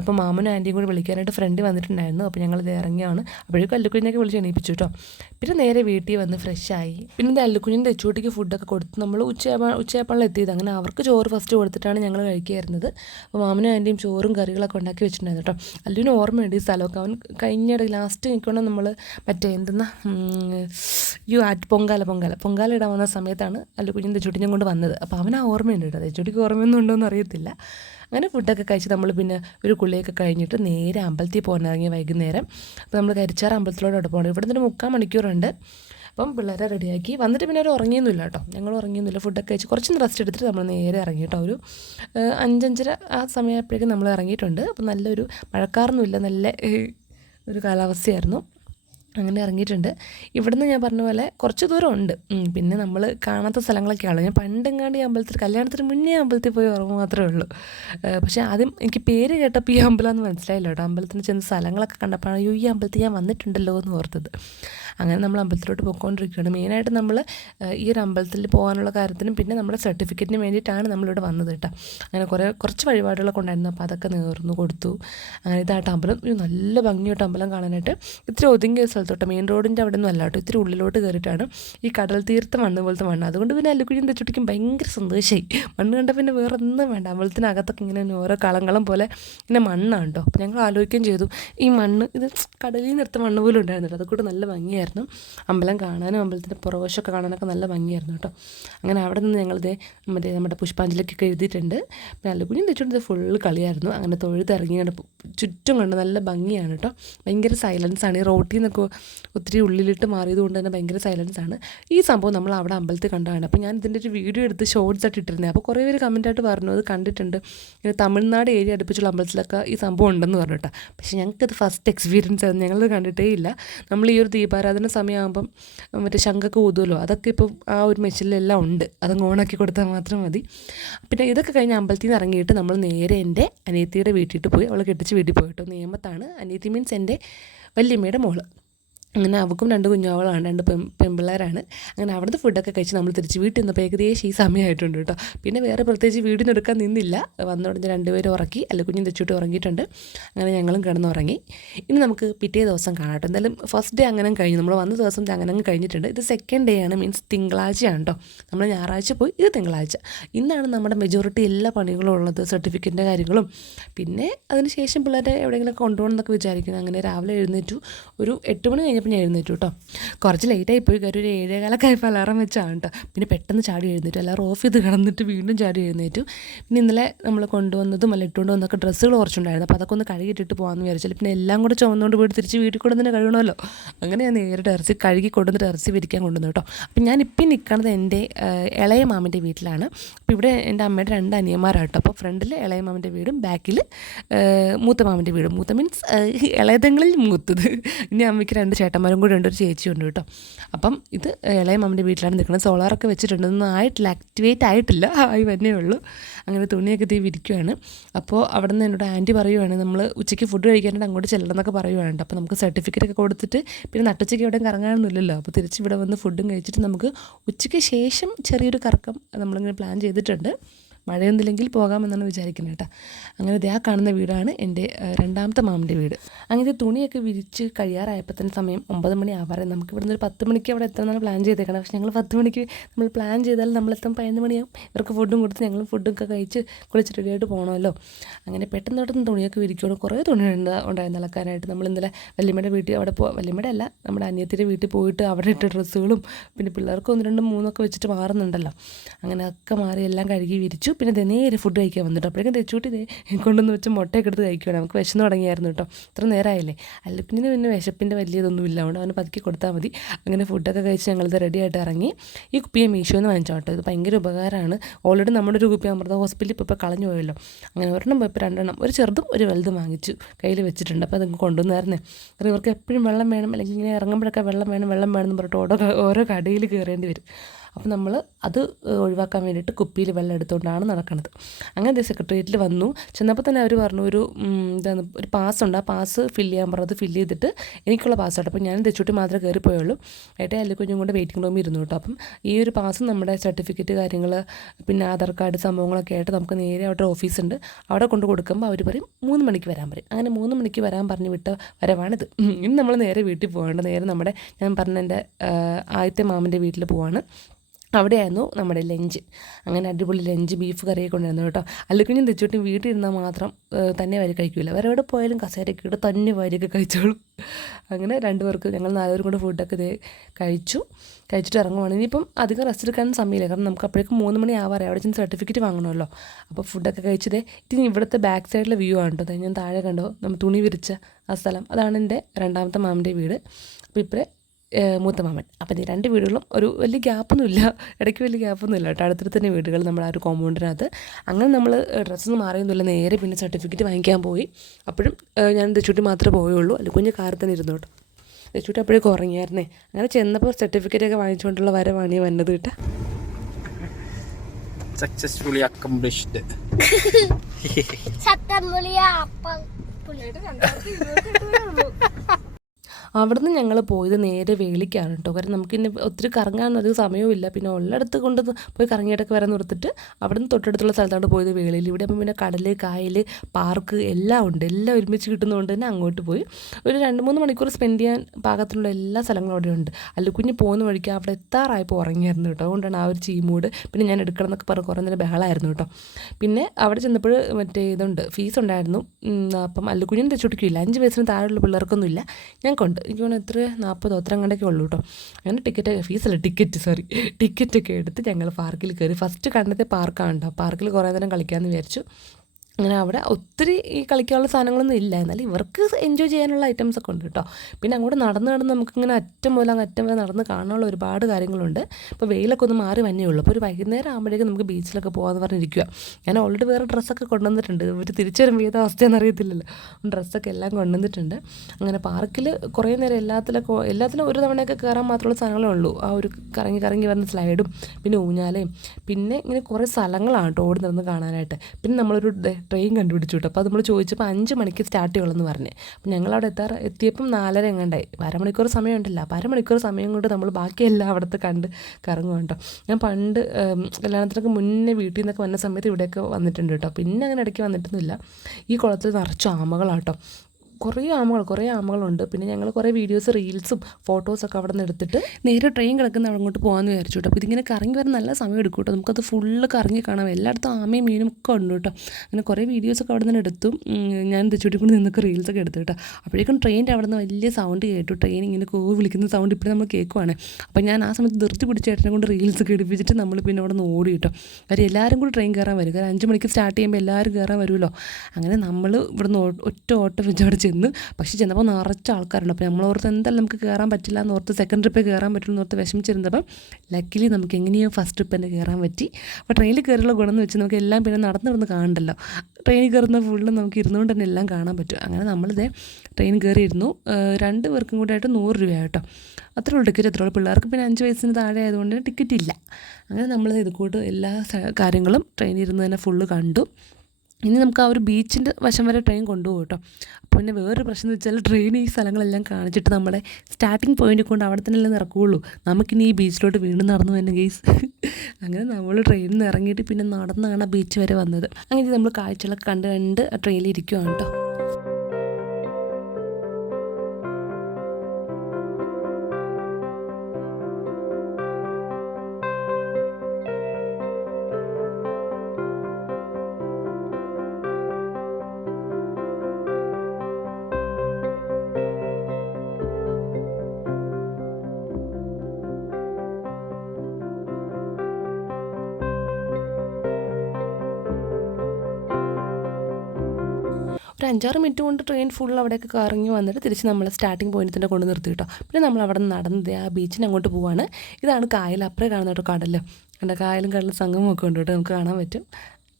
അപ്പോൾ മാമനും ആൻറ്റിയും കൂടി വിളിക്കാനായിട്ട് ഫ്രണ്ട് വന്നിട്ടുണ്ടായിരുന്നു. അപ്പോൾ ഞങ്ങളിത് ഇറങ്ങിയാണ്. അപ്പോഴേക്കും അല്ലുക്കുഞ്ഞിനൊക്കെ വിളിച്ച് എണീപ്പിച്ചു കേട്ടോ. പിന്നെ നേരെ വീട്ടിൽ വന്ന് ഫ്രഷായി. പിന്നെ അല്ലുക്കുഞ്ഞിൻ്റെ തെച്ചൂട്ടിക്ക് ഫുഡൊക്കെ കൊടുത്ത് നമ്മൾ ഉച്ചയായപ്പോഴാണ് എത്തിയത്. അങ്ങനെ അവർക്ക് ചോറ് ഫസ്റ്റ് കൊടുത്തിട്ടാണ് ഞങ്ങൾ കഴിക്കുകയായിരുന്നത്. അപ്പോൾ മാമനും ആൻറ്റിയും ചോറും കറികളൊക്കെ ഉണ്ടാക്കി വെച്ചിട്ടുണ്ടായിരുന്നു കേട്ടോ. അല്ലുവിന് ഓർമ്മയുണ്ട് ഈ സ്ഥലമൊക്കെ. അവൻ കഴിഞ്ഞിടെ ലാസ്റ്റ് നിൽക്കണം നമ്മൾ മറ്റേ എന്തെന്നാ പൊങ്കാല ഇടാൻ വന്ന സമയത്താണ് അല്ലുക്കുഞ്ഞിൻ്റെ തെച്ചൂട്ടിനെ കൊണ്ട് വന്നത്. അപ്പോൾ അവന് ഓർമ്മയുണ്ട് കേട്ടോ. തെച്ചൂട്ടിക്ക് ഓർമ്മയൊന്നും ഉണ്ടോ എന്ന് അറിയത്തില്ല. അങ്ങനെ ഫുഡൊക്കെ കഴിച്ച് നമ്മൾ പിന്നെ ഒരു കുളിയൊക്കെ കഴിഞ്ഞിട്ട് നേരെ അമ്പലത്തിൽ പോകാനിറങ്ങി വൈകുന്നേരം. അപ്പോൾ നമ്മൾ കരിച്ചാറ് അമ്പലത്തിലോട്ട് പോകണം. ഇവിടെ നിന്ന് 3/4 മണിക്കൂറുണ്ട്. അപ്പം പിള്ളേരെ റെഡിയാക്കി വന്നിട്ട് പിന്നെ അവർ ഉറങ്ങിയൊന്നുമില്ല കേട്ടോ. ഞങ്ങൾ ഉറങ്ങിയൊന്നുമില്ല. ഫുഡൊക്കെ കഴിച്ച് കുറച്ച് റെസ്റ്റ് എടുത്തിട്ട് നമ്മൾ നേരെ ഇറങ്ങി കേട്ടോ. ഒരു 5:30 ആ സമയമായപ്പോഴേക്കും നമ്മൾ ഇറങ്ങിയിട്ടുണ്ട്. അപ്പം നല്ലൊരു മഴക്കാറൊന്നുമില്ല, നല്ല ഒരു കാലാവസ്ഥയായിരുന്നു. അങ്ങനെ ഇറങ്ങിയിട്ടുണ്ട്. ഇവിടുന്ന് ഞാൻ പറഞ്ഞ പോലെ കുറച്ച് ദൂരം ഉണ്ട്. പിന്നെ നമ്മൾ കാണാത്ത സ്ഥലങ്ങളൊക്കെയാണ്. ഞാൻ പണ്ടെങ്ങാണ്ട് ഈ അമ്പലത്തിൽ കല്യാണത്തിന് മുന്നേ അമ്പലത്തിൽ പോയി ഓർമ്മ മാത്രമേ ഉള്ളൂ. പക്ഷേ ആദ്യം എനിക്ക് പേര് കേട്ടപ്പോൾ ഈ അമ്പലമെന്ന് മനസ്സിലായില്ല കേട്ടോ. അമ്പലത്തിന് ചെന്ന സ്ഥലങ്ങളൊക്കെ കണ്ടപ്പോഴാണ് ഈ അമ്പലത്തിൽ ഞാൻ വന്നിട്ടുണ്ടല്ലോ എന്ന് ഓർത്തത്. അങ്ങനെ നമ്മൾ അമ്പലത്തിലോട്ട് പോയിക്കൊണ്ടിരിക്കുകയാണ്. മെയിനായിട്ട് നമ്മൾ ഈ ഒരു അമ്പലത്തിൽ പോകാനുള്ള കാര്യത്തിനും പിന്നെ നമ്മുടെ സർട്ടിഫിക്കറ്റിന് വേണ്ടിയിട്ടാണ് നമ്മളിവിടെ വന്നത് കേട്ടോ. അങ്ങനെ കുറച്ച് വഴിപാടുകളൊക്കെ ഉണ്ടായിരുന്നു. അപ്പോൾ അതൊക്കെ നേർന്നു കൊടുത്തു. അങ്ങനെ ഇതായിട്ട് അമ്പലം നല്ല ഭംഗിയായിട്ട് അമ്പലം കാണാനായിട്ട്. ഇത്തിരി ഒതുങ്ങിയ സ്ഥലത്തോട്ട്, മെയിൻ റോഡിൻ്റെ അവിടെ ഒന്നും അല്ല കേട്ടോ, ഇത്തിരി ഉള്ളിലോട്ട് കയറിയിട്ടാണ്. ഈ കടൽ തീർത്ത മണ്ണ് പോലത്തെ മണ്ണ്. അതുകൊണ്ട് പിന്നെ അല്ലുക്കുഞ്ഞിയും തെച്ചൂട്ടിക്കും ഭയങ്കര സന്തോഷമായി. മണ്ണ് കണ്ട പിന്നെ വേറെ ഒന്നും വേണ്ട. അമ്പലത്തിനകത്തൊക്കെ ഇങ്ങനെ ഓരോ കളങ്ങളും പോലെ ഇങ്ങനെ മണ്ണാണ് കേട്ടോ. അപ്പോൾ ഞങ്ങൾ ആലോചിക്കുകയും ചെയ്തു, ഈ മണ്ണ് ഇത് കടലിൽ നിർത്ത മണ്ണ് പോലും ഉണ്ടായിരുന്നില്ല. അതുകൂടെ നല്ല ഭംഗിയായിരുന്നു. അമ്പലം കാണാനും അമ്പലത്തിൻ്റെ പുറവശമൊക്കെ കാണാനൊക്കെ നല്ല ഭംഗിയായിരുന്നു കേട്ടോ. അങ്ങനെ അവിടെ നിന്ന് ഞങ്ങളിത് നമ്മുടെ പുഷ്പാഞ്ജലിക്കൊക്കെ എഴുതിയിട്ടുണ്ട്. പിന്നെ അല്ലുക്കുഞ്ഞിയും തെച്ചൂട്ടി ഫുള്ള് കളിയായിരുന്നു. അങ്ങനെ തൊഴുതിറങ്ങി ചുറ്റും കണ്ട് നല്ല ഭംഗിയാണ് കേട്ടോ. ഭയങ്കര സൈലൻസാണ്. ഈ റോട്ടിൽ നിന്നൊക്കെ ഒത്തിരി ഉള്ളിലിട്ട് മാറിയത് കൊണ്ട് തന്നെ ഭയങ്കര സൈലൻസാണ്. ഈ സംഭവം നമ്മൾ അവിടെ അമ്പലത്തിൽ കണ്ടതാണ്. അപ്പോൾ ഞാൻ ഇതിൻ്റെ ഒരു വീഡിയോ എടുത്ത് ഷോർട്സ് ആയിട്ട് ഇട്ടിരുന്നത്. അപ്പോൾ കുറേ പേര് കമൻറ്റായിട്ട് പറഞ്ഞു അത് കണ്ടിട്ടുണ്ട്, ഇങ്ങനെ തമിഴ്നാട് ഏരിയ അടുപ്പിച്ചുള്ള അമ്പലത്തിലൊക്കെ ഈ സംഭവം ഉണ്ടെന്ന് പറഞ്ഞു കേട്ടോ. പക്ഷേ ഞങ്ങൾക്കത് ഫസ്റ്റ് എക്സ്പീരിയൻസ് ആയിരുന്നു. ഞങ്ങളത് കണ്ടിട്ടേ ഇല്ല. നമ്മൾ ഈ ഒരു ദീപാരാധന സമയമാകുമ്പം മറ്റേ ശംഖൊക്കെ ഊതുമല്ലോ, അതൊക്കെ ഇപ്പോൾ ആ ഒരു മെഷീനിലെല്ലാം ഉണ്ട്. അതങ്ങ് ഓണാക്കി കൊടുത്താൽ മാത്രം മതി. പിന്നെ ഇതൊക്കെ കഴിഞ്ഞ് അമ്പലത്തിൽ നിന്ന് ഇറങ്ങിയിട്ട് നമ്മൾ നേരെ എൻ്റെ അനിയത്തിയുടെ വീട്ടിൽ പോയി. അവളെ കെട്ടിച്ച് വീട്ടിൽ പോയിട്ടോ. നേമത്താണ്. അനിയത്തി മീൻസ് എൻ്റെ വല്യമ്മയുടെ മോള്. അങ്ങനെ അവൾക്കും 2 കുഞ്ഞുങ്ങളാണ്, 2 പെൺപിള്ളേരാണ്. അങ്ങനെ അവിടുത്തെ ഫുഡൊക്കെ കഴിച്ച് നമ്മൾ തിരിച്ച് വീട്ടിൽ നിന്നപ്പോൾ ഏകദേശം ഈ സമയമായിട്ടുണ്ട് കേട്ടോ. പിന്നെ വേറെ പ്രത്യേകിച്ച് വീടിന് എടുക്കാൻ നിന്നില്ല. വന്നോടഞ്ഞ് 2 പേരും ഉറക്കി. കുഞ്ഞും തെച്ചൂട്ടി ഉറങ്ങിയിട്ടുണ്ട്. അങ്ങനെ ഞങ്ങളും കിടന്നുറങ്ങി. ഇനി നമുക്ക് പിറ്റേ ദിവസം കാണാം കേട്ടോ. എന്തായാലും ഫസ്റ്റ് ഡേ അങ്ങനെ കഴിഞ്ഞു. നമ്മൾ വന്ന ദിവസം അങ്ങനെ കഴിഞ്ഞിട്ടുണ്ട്. ഇത് സെക്കൻഡ് ഡേ ആണ്, മീൻസ് തിങ്കളാഴ്ചയാണ് കേട്ടോ. നമ്മൾ ഞായറാഴ്ച പോയി, ഇത് തിങ്കളാഴ്ച. ഇന്നാണ് നമ്മുടെ മെജോറിറ്റി എല്ലാ പണികളും ഉള്ളത്, സർട്ടിഫിക്കറ്റിൻ്റെ കാര്യങ്ങളും. പിന്നെ അതിന് ശേഷം പിള്ളേരെ എവിടെയെങ്കിലുമൊക്കെ കൊണ്ടുപോകണം എന്നൊക്കെ വിചാരിക്കുന്നു. അങ്ങനെ രാവിലെ എഴുന്നേറ്റു. ഒരു 8 മണി കഴിഞ്ഞപ്പോൾ ഞാൻ എഴുന്നേറ്റു കേട്ടോ. കുറച്ച് ലേറ്റായി പോയി. ഒരു 7:15 ആയപ്പോൾ അലാറം വെച്ചാണ് കേട്ടോ. പിന്നെ പെട്ടെന്ന് ചാടി എഴുന്നേറ്റു. എല്ലാവരും ഓഫ് ചെയ്ത് കിടന്നിട്ട് വീണ്ടും ചാടി എഴുന്നേറ്റു. പിന്നെ ഇന്നലെ നമ്മൾ കൊണ്ടുവന്നതും ഇട്ടുകൊണ്ട് വന്നൊക്കെ ഡ്രസ്സുകൾ കുറച്ചുണ്ടായിരുന്നു. അപ്പോൾ അതൊക്കെ ഒന്ന് കഴുകിയിട്ടിട്ട് പോകാമെന്ന് വിചാരിച്ചാൽ പിന്നെ എല്ലാം കൂടെ ചുമന്നുകൊണ്ട് പോയിട്ട് തിരിച്ച് വീട്ടിൽ കൂടെ തന്നെ കഴുകണമല്ലോ. അങ്ങനെ ഞാൻ നേരെ കഴുകി കൊണ്ടുവന്നിട്ട് ടെറസിൽ വിരിക്കാൻ കൊണ്ടുവന്നു കേട്ടോ. അപ്പം ഞാനിപ്പം നിൽക്കുന്നത് എൻ്റെ ഇളയ മാമൻ്റെ വീട്ടിലാണ്. അപ്പോൾ ഇവിടെ എൻ്റെ അമ്മയുടെ 2 അനിയന്മാരാട്ടോ. അപ്പോൾ ഫ്രണ്ടിൽ ഇളയ മാമൻ്റെ വീടും ബാക്കിൽ മൂത്ത മാമൻ്റെ വീടും. മൂത്ത മീൻസ് ഇളയതങ്ങളിൽ മൂത്തത്. ഇനി അമ്മയ്ക്ക് 2 ചേട്ടന്മാരും കൂടെ ഉണ്ട്, ഒരു ചേച്ചിയുണ്ട് കേട്ടോ. അപ്പം ഇത് ഇളയ മാമൻ്റെ വീട്ടിലാണ് നിൽക്കുന്നത്. സോളാറൊക്കെ വെച്ചിട്ടുണ്ട്, ഒന്നും ആയിട്ടില്ല, ആക്ടിവേറ്റ് ആയിട്ടില്ല, ആയി വന്നേ ഉള്ളൂ. അങ്ങനെ തുണിയൊക്കെ തീ വിരിക്കുവാണ്. അപ്പോൾ അവിടെ നിന്ന് എന്നോട് ആൻറ്റി പറയുവാണ് നമ്മൾ ഉച്ചയ്ക്ക് ഫുഡ് കഴിക്കാനായിട്ട് അങ്ങോട്ട് ചെല്ലണം എന്നൊക്കെ പറയുവാണ്. അപ്പോൾ നമുക്ക് സർട്ടിഫിക്കറ്റൊക്കെ കൊടുത്തിട്ട് പിന്നെ നട്ടുച്ചയ്ക്ക് എവിടെയും കറങ്ങാനൊന്നുമില്ലല്ലോ. അപ്പോൾ തിരിച്ച് ഇവിടെ വന്ന് ഫുഡും കഴിച്ചിട്ട് നമുക്ക് ഉച്ചയ്ക്ക് ശേഷം ചെറിയൊരു കറക്കം നമ്മളിങ്ങനെ പ്ലാൻ ചെയ്തിട്ടുണ്ട്. മഴയൊന്നുമില്ലെങ്കിൽ പോകാമെന്നാണ് വിചാരിക്കുന്നത് കേട്ടോ. അങ്ങനെ ഇതാ കാണുന്ന വീടാണ് എൻ്റെ 2ാമത്തെ മാമൻ്റെ വീട്. അങ്ങനെ തുണിയൊക്കെ വിരിച്ച് കഴിയാറായപ്പോൾ തന്നെ സമയം 9 മണി ആവാറായി. നമുക്ക് ഇവിടുന്ന് ഒരു 10 മണിക്ക് അവിടെ എത്തണമെന്നാണ് പ്ലാൻ ചെയ്തേക്കണം. പക്ഷേ ഞങ്ങൾ 10 മണിക്ക് നമ്മൾ പ്ലാൻ ചെയ്താൽ നമ്മളെത്തും 11 മണിയാവും. ഇവർക്ക് ഫുഡും കൊടുത്ത് ഞങ്ങൾ ഫുഡൊക്കെ കഴിച്ച് കുളിച്ച് റെഡിയായിട്ട് പോകണമല്ലോ. അങ്ങനെ പെട്ടെന്ന് തുണിയൊക്കെ വിരിക്കുകയാണ്. കുറേ തുണി ഉണ്ടായിരുന്നു അലക്കാനായിട്ട്. നമ്മൾ ഇന്നലെ വല്യമ്മയുടെ വീട്ടിൽ അവിടെ വല്യമ്മയുടെ അല്ല, നമ്മുടെ അനിയത്തിൻ്റെ വീട്ടിൽ പോയിട്ട് അവിടെ ഇട്ട ഡ്രസ്സുകളും പിന്നെ പിള്ളേർക്ക് 1, 2, 3 വെച്ചിട്ട് മാറുന്നുണ്ടല്ലോ. അങ്ങനെ ഒക്കെ മാറി എല്ലാം കഴുകി വിരിച്ചു. പിന്നെ നേരെ ഫുഡ് കഴിക്കാൻ വന്നിട്ട് അപ്പോഴേക്കും തെച്ചൂട്ടി കൊണ്ടുവന്ന് വെച്ച് മുട്ടയൊക്കെ എടുത്ത് കഴിക്കുകയാണ്. നമുക്ക് വിശന്ന് തുടങ്ങിയായിരുന്നു കേട്ടോ. ഇത്ര നേരമായില്ലേ. അല്ലുക്കുഞ്ഞിന് പിന്നെ വിശപ്പിൻ്റെ വലിയതൊന്നും ഇല്ല, അതുകൊണ്ട് അവന് പതുക്കി കൊടുത്താൽ മതി. അങ്ങനെ ഫുഡൊക്കെ കഴിച്ച് ഞങ്ങളിത് റെഡിയായിട്ട് ഇറങ്ങി. ഈ കുപ്പിയെ മീഷോന്ന് വാങ്ങിച്ചോ കേട്ടോ. ഇത് ഭയങ്കര ഉപകാരമാണ്. ഓൾറെഡി നമ്മുടെ ഒരു കുപ്പി അമൃത ഹോസ്പിറ്റലിൽ ഇപ്പോൾ കളഞ്ഞു പോയല്ലോ. അങ്ങനെ ഒരെണ്ണം പോയപ്പോൾ 2 ഒരു ചെറുതും ഒരു വലുതും വാങ്ങിച്ചു കയ്യിൽ വെച്ചിട്ടുണ്ട്. അപ്പോൾ അത് കൊണ്ടുവന്നായിരുന്നേ. ഇവർക്ക് എപ്പോഴും വെള്ളം വേണം, അല്ലെങ്കിൽ ഇങ്ങനെ ഇറങ്ങുമ്പോഴൊക്കെ വെള്ളം വേണം എന്ന് പറഞ്ഞിട്ട് ഓരോ കടയിൽ കയറേണ്ടി വരും. അപ്പോൾ നമ്മൾ അത് ഒഴിവാക്കാൻ വേണ്ടിയിട്ട് കുപ്പിയിൽ വെള്ളം എടുത്തുകൊണ്ടാണ് നടക്കുന്നത്. അങ്ങനെ സെക്രട്ടേറിയറ്റിൽ വന്നു. ചെന്നപ്പോൾ തന്നെ അവർ പറഞ്ഞു എന്താണ് ഒരു പാസ്സുണ്ട്, ആ പാസ് ഫില്ല് ചെയ്യാൻ പറഞ്ഞത് ഫില്ല് ചെയ്തിട്ട് എനിക്കുള്ള പാസ്സാണ്. അപ്പോൾ ഞാൻ തെച്ചൂട്ടി മാത്രമേ കയറിപ്പോയുള്ളൂ. ഏട്ടൻ അല്ലിക്കുഞ്ഞും കൊണ്ട് വെയിറ്റിംഗ് റൂമിൽ ഇരുന്നു കേട്ടോ. അപ്പം ഈ ഒരു പാസ് നമ്മുടെ സർട്ടിഫിക്കറ്റ് കാര്യങ്ങൾ പിന്നെ ആധാർ കാർഡ് സംഭവങ്ങളൊക്കെ ആയിട്ട് നമുക്ക് നേരെ അവിടെ ഓഫീസുണ്ട്, അവിടെ കൊണ്ട് കൊടുക്കുമ്പോൾ അവർ പറയും 3 മണിക്ക് വരാൻ പറയും. അങ്ങനെ 3 മണിക്ക് വരാൻ പറഞ്ഞ് വിട്ട വരവാണിത്. ഇനി നമ്മൾ നേരെ വീട്ടിൽ പോകേണ്ട, നേരെ നമ്മുടെ ഞാൻ പറഞ്ഞ എൻ്റെ ആദ്യത്തെ മാമൻ്റെ വീട്ടിൽ പോവാണ്. അവിടെയായിരുന്നു നമ്മുടെ ലഞ്ച്. അങ്ങനെ അടിപൊളി ലഞ്ച് ബീഫ് കറിയൊക്കെ കൊണ്ടുവരുന്നു കേട്ടോ. അല്ലിക്കുഞ്ഞും തെച്ചൂട്ടിയും വീട്ടിൽ ഇരുന്നാൽ മാത്രം തന്നെ വാരി കഴിക്കില്ല, വേറെ എവിടെ പോയാലും കസേരയൊക്കെ ഇട്ട് തന്നെ വാരിയൊക്കെ കഴിച്ചോളും. അങ്ങനെ 2 പേർക്ക് ഞങ്ങൾ 4 പേരും കൂടെ ഫുഡൊക്കെ കഴിച്ചിട്ട് ഇറങ്ങുവാണ്. ഇനിയിപ്പം അധികം റെസ്റ്റ് എടുക്കാനും സമയമില്ല, കാരണം നമുക്ക് അപ്പോഴേക്കും 3 മണി ആവാറേ, അവിടെ ചെന്ന് സർട്ടിഫിക്കറ്റ് വാങ്ങണമല്ലോ. അപ്പോൾ ഫുഡൊക്കെ കഴിച്ചതേ ഇനി ഇവിടുത്തെ ബാക്ക് സൈഡിലെ വ്യൂ ആണ് കേട്ടോ. ഞാൻ താഴെ കണ്ടോ നമ്മൾ തുണി വിരിച്ച ആ സ്ഥലം, അതാണ് എൻ്റെ രണ്ടാമത്തെ മാമൻ്റെ വീട്. അപ്പോൾ ഇപ്പോഴേ മൂത്ത മാമൻ. അപ്പം ഈ 2 വീടുകളും ഒരു വലിയ ഗ്യാപ്പൊന്നുമില്ല, ഇടയ്ക്ക് വലിയ ഗ്യാപ്പൊന്നുമില്ല കേട്ടോ. അടുത്തിട്ട് തന്നെ വീടുകൾ നമ്മുടെ ആ ഒരു കോമ്പൗണ്ടിനകത്ത്. അങ്ങനെ നമ്മൾ ഡ്രസ്സൊന്നും മാറിയൊന്നുമില്ല, നേരെ പിന്നെ സർട്ടിഫിക്കറ്റ് വാങ്ങിക്കാൻ പോയി. അപ്പോഴും ഞാൻ തെച്ചൂട്ടി മാത്രമേ പോയുള്ളൂ, അല്ലെങ്കിൽ കുഞ്ഞ് കാറിൽ തന്നെ ഇരുന്നു കേട്ടോ. തെച്ചൂട്ടി അപ്പോഴേക്കും ഉറങ്ങിയായിരുന്നേ. അങ്ങനെ ചെന്നപ്പോൾ സർട്ടിഫിക്കറ്റൊക്കെ വാങ്ങിച്ചുകൊണ്ടുള്ള വരവാണ് വന്നത് കേട്ടോ. Successfully accomplished. അവിടുന്ന് ഞങ്ങൾ പോയത് നേരെ വേളിക്കാണ് കേട്ടോ. കാരണം നമുക്കിന്നെ ഒത്തിരി കറങ്ങാനൊരു സമയവുമില്ല, പിന്നെ ഉള്ളിടത്ത് കൊണ്ട് പോയി കറങ്ങിയിട്ടൊക്കെ വരാൻ നിർത്തിട്ട് അവിടുന്ന് തൊട്ടടുത്തുള്ള സ്ഥലത്താണ് പോയത് വേളിയിൽ. ഇവിടെ അപ്പം പിന്നെ കടൽ, കായൽ, പാർക്ക് എല്ലാം ഉണ്ട്, എല്ലാം ഒരുമിച്ച് കിട്ടുന്നതുകൊണ്ട് തന്നെ അങ്ങോട്ട് പോയി ഒരു 2-3 മണിക്കൂർ സ്പെൻഡ് ചെയ്യാൻ പാകത്തിലുള്ള എല്ലാ സ്ഥലങ്ങളും അവിടെ ഉണ്ട്. അല്ലിക്കുഞ്ഞ് പോകുന്ന വഴിക്ക് അവിടെ എത്താറായപ്പോൾ ഉറങ്ങിയായിരുന്നു കേട്ടോ. അതുകൊണ്ടാണ് ആ ഒരു ചീമൂട്. പിന്നെ ഞാൻ എടുക്കണം എന്നൊക്കെ പറഞ്ഞ് കുറേ നേരം ബഹളമായിരുന്നു കേട്ടോ. പിന്നെ അവിടെ ചെന്നപ്പോൾ മറ്റേ ഇതുണ്ട്, ഫീസ് ഉണ്ടായിരുന്നു. അപ്പം അല്ലിക്കുഞ്ഞിന് തെച്ചൂട്ടിക്കില്ല, 5 വയസ്സിന് താഴെയുള്ള പിള്ളേർക്കൊന്നും ഇല്ല. ഞങ്ങൾക്കുണ്ട്. എനിക്ക് തോന്നുന്നു എത്ര 40 അത്ര അങ്ങോട്ടൊക്കെ ഉള്ളൂ കേട്ടോ. അങ്ങനെ ടിക്കറ്റൊക്കെ എടുത്ത് ഞങ്ങൾ പാർക്കിൽ കയറി. ഫസ്റ്റ് കണ്ടത്തെ പാർക്കാണ് കേട്ടോ. പാർക്കിൽ കുറേ നേരം കളിക്കാമെന്ന് വിചാരിച്ചു. അങ്ങനെ അവിടെ ഒത്തിരി ഈ കളിക്കാനുള്ള സാധനങ്ങളൊന്നും ഇല്ല, എന്നാലും ഇവർക്ക് എൻജോയ് ചെയ്യാനുള്ള ഐറ്റംസൊക്കെ ഉണ്ട് കേട്ടോ. പിന്നെ അങ്ങോട്ട് നടന്ന് നമുക്കിങ്ങനെ അറ്റം മുതൽ അറ്റം വരെ നടന്ന് കാണാനുള്ള ഒരുപാട് കാര്യങ്ങളുണ്ട്. ഇപ്പോൾ വെയിലൊക്കെ ഒന്ന് മാറി വന്നേ ഉള്ളൂ. അപ്പോൾ ഒരു വൈകുന്നേരം ആകുമ്പോഴേക്കും നമുക്ക് ബീച്ചിലൊക്കെ പോകാമെന്ന് പറഞ്ഞിരിക്കുക. ഞാൻ ഓൾറെഡി വേറെ ഡ്രസ്സൊക്കെ കൊണ്ടുവന്നിട്ടുണ്ട്, ഇവർ തിരിച്ചു വരുമ്പോൾ ഏത് അവസ്ഥയാണെന്ന് അറിയത്തില്ലല്ലോ. ഡ്രസ്സൊക്കെ എല്ലാം കൊണ്ടുവന്നിട്ടുണ്ട്. അങ്ങനെ പാർക്കിൽ കുറേ നേരം എല്ലാത്തിലും ഒരു തവണയൊക്കെ കയറാൻ മാത്രമുള്ള സാധനങ്ങളേ ഉള്ളൂ. ആ ഒരു കറങ്ങി വരുന്ന സ്ലൈഡും പിന്നെ ഊഞ്ഞാലയും പിന്നെ ഇങ്ങനെ കുറേ സ്ഥലങ്ങളാണ് കേട്ടോ ഓടി നടന്ന് കാണാനായിട്ട്. പിന്നെ നമ്മളൊരു ട്രെയിൻ കണ്ടുപിടിച്ചു കേട്ടോ. അപ്പോൾ അത് നമ്മൾ ചോദിച്ചപ്പോൾ 5 മണിക്ക് സ്റ്റാർട്ട് ചെയ്യുള്ളൂ പറഞ്ഞ്. അപ്പോൾ ഞങ്ങളവിടെ എത്തിയപ്പം 4:30 എങ്ങാണ്ടായി. അരമണിക്കൂർ സമയമുണ്ടല്ലോ. അപ്പോൾ അരമണിക്കൂർ സമയം കൊണ്ട് നമ്മൾ ബാക്കിയെല്ലാം അവിടുത്തെ കണ്ട് കറങ്ങും കേട്ടോ. ഞാൻ പണ്ട് കല്യാണത്തിനൊക്കെ മുന്നേ വീട്ടിൽ നിന്നൊക്കെ വന്ന സമയത്ത് ഇവിടെയൊക്കെ വന്നിട്ടുണ്ട് കേട്ടോ. പിന്നെ അങ്ങനെ ഇടയ്ക്ക് വന്നിട്ടൊന്നുമില്ല. ഈ കുളത്തിൽ നിറച്ച് ആമകളാട്ടോ, കുറേ ആമകളുണ്ട്. പിന്നെ ഞങ്ങൾ കുറേ വീഡിയോസ്, റീൽസും ഫോട്ടോസൊക്കെ അവിടെ നിന്ന് എടുത്തിട്ട് നേരെ ട്രെയിൻ കിടക്കുന്ന അവിടെ അങ്ങോട്ട് പോകാമെന്ന് വിചാരിച്ചു കേട്ടോ. അപ്പോൾ ഇതിങ്ങനെ കറങ്ങി വരാൻ നല്ല സമയം എടുക്കും കേട്ടോ. നമുക്കത് ഫുള്ള് കറങ്ങി കാണാം, എല്ലായിടത്തും ആമയും മീനും ഒക്കെ ഉണ്ട് കേട്ടോ. അങ്ങനെ കുറേ വീഡിയോസൊക്കെ അവിടെ നിന്ന് എടുത്തു. ഞാൻ തെച്ചൂട്ടി കൊണ്ട് നിന്നൊക്കെ റീൽസൊക്കെ എടുത്തു കേട്ടോ. അപ്പോഴേക്കും ട്രെയിനിൻ്റെ അവിടെ നിന്ന് വലിയ സൗണ്ട് കേട്ടു. ട്രെയിൻ ഇങ്ങനെ വിളിക്കുന്ന സൗണ്ട് ഇപ്പോഴും നമ്മൾ കേൾക്കുവാണ്. അപ്പോൾ ഞാൻ ആ സമയത്ത് ധൃതി പിടിച്ച ഏട്ടനെ കൊണ്ട് റീൽസൊക്കെ എടുപ്പിച്ചിട്ട് നമ്മൾ പിന്നെ അവിടെ നിന്ന് ഓടി കേട്ടോ. കാര്യം എല്ലാവരും കൂടി ട്രെയിൻ കയറാൻ വരും. കാരണം 5 മണിക്ക് സ്റ്റാർട്ട് ചെയ്യുമ്പോൾ എല്ലാവരും കയറാൻ വരുമല്ലോ. അങ്ങനെ നമ്മൾ ഇവിടുന്ന് ഒറ്റ ഓട്ടം വെച്ച് അവിടെ ചെന്ന്. പക്ഷേ ചെന്നപ്പോൾ നിറച്ച ആൾക്കാരുണ്ട്. അപ്പോൾ നമ്മളോർത്ത് എന്തായാലും നമുക്ക് കയറാൻ പറ്റില്ല എന്നോർത്ത് സെക്കൻഡ് ട്രിപ്പേ കയറാൻ പറ്റുള്ളൂ എന്നോർത്ത് വിഷമിച്ചിരുന്നപ്പം ലക്കിലി നമുക്ക് എങ്ങനെയോ ഫസ്റ്റ് ട്രിപ്പ് തന്നെ കയറാൻ പറ്റി. അപ്പോൾ ട്രെയിനിൽ കയറിയുള്ള ഗുണം എന്ന് വെച്ച് നമുക്ക് എല്ലാം പിന്നെ നടന്ന് കാണണ്ടല്ലോ. ട്രെയിനിൽ കയറുന്ന ഫുള്ള് നമുക്ക് ഇരുന്നുകൊണ്ട് തന്നെ എല്ലാം കാണാൻ പറ്റും. അങ്ങനെ നമ്മളിതേ ട്രെയിൻ കയറിയിരുന്നു. 2 പേർക്കും കൂടെ ആയിട്ട് 100 രൂപ കേട്ടോ. അത്രേ ഉള്ളൂ ടിക്കറ്റ്, അത്രേ ഉള്ളൂ. പിള്ളേർക്ക് പിന്നെ 5 വയസ്സിന് താഴെ ആയതുകൊണ്ട് ടിക്കറ്റ് ഇല്ല. അങ്ങനെ നമ്മൾ ഇതുകൂട്ട് എല്ലാ കാര്യങ്ങളും ട്രെയിനിൽ ഇരുന്ന് തന്നെ ഫുള്ള് കണ്ടു. ഇനി നമുക്ക് ആ ഒരു ബീച്ചിൻ്റെ വശം വരെ ട്രെയിൻ കൊണ്ടുപോകും കേട്ടോ. അപ്പോൾ പിന്നെ വേറൊരു പ്രശ്നം എന്ന് വെച്ചാൽ ട്രെയിൻ ഈ സ്ഥലങ്ങളെല്ലാം കാണിച്ചിട്ട് നമ്മുടെ സ്റ്റാർട്ടിങ് പോയിൻ്റ് കൊണ്ട് അവിടെ തന്നെ എല്ലാം ഇറക്കുകയുള്ളൂ. നമുക്കിനി ഈ ബീച്ചിലോട്ട് വീണ്ടും നടന്നു തന്നെ ഗെയ്സ്. അങ്ങനെ നമ്മൾ ട്രെയിനിൽ നിന്ന് ഇറങ്ങിയിട്ട് പിന്നെ നടന്നാണ് ആ ബീച്ച് വരെ വന്നത്. അങ്ങനെ നമ്മൾ കാഴ്ചകളൊക്കെ കണ്ട് ആ ട്രെയിനിൽ ഇരിക്കുകയാണ് കേട്ടോ. ഒരു 5-6 മിനിറ്റ് കൊണ്ട് ട്രെയിൻ ഫുൾ അവിടെയൊക്കെ കറങ്ങി വന്നിട്ട് തിരിച്ച് നമ്മൾ സ്റ്റാർട്ടിങ് പോയിന്റ് തന്നെ കൊണ്ട് നിർത്തി കേട്ടോ. പിന്നെ നമ്മൾ അവിടെ നിന്ന് നടന്നത് ആ ബീച്ചിന് അങ്ങോട്ട് പോവാണ്. ഇതാണ് കായൽ, അപ്പുറേ കാണുന്ന കേട്ടോ കടല്. കായലും കടലും സംഗമമൊക്കെ ഉണ്ട് കേട്ടോ, നമുക്ക് കാണാൻ പറ്റും.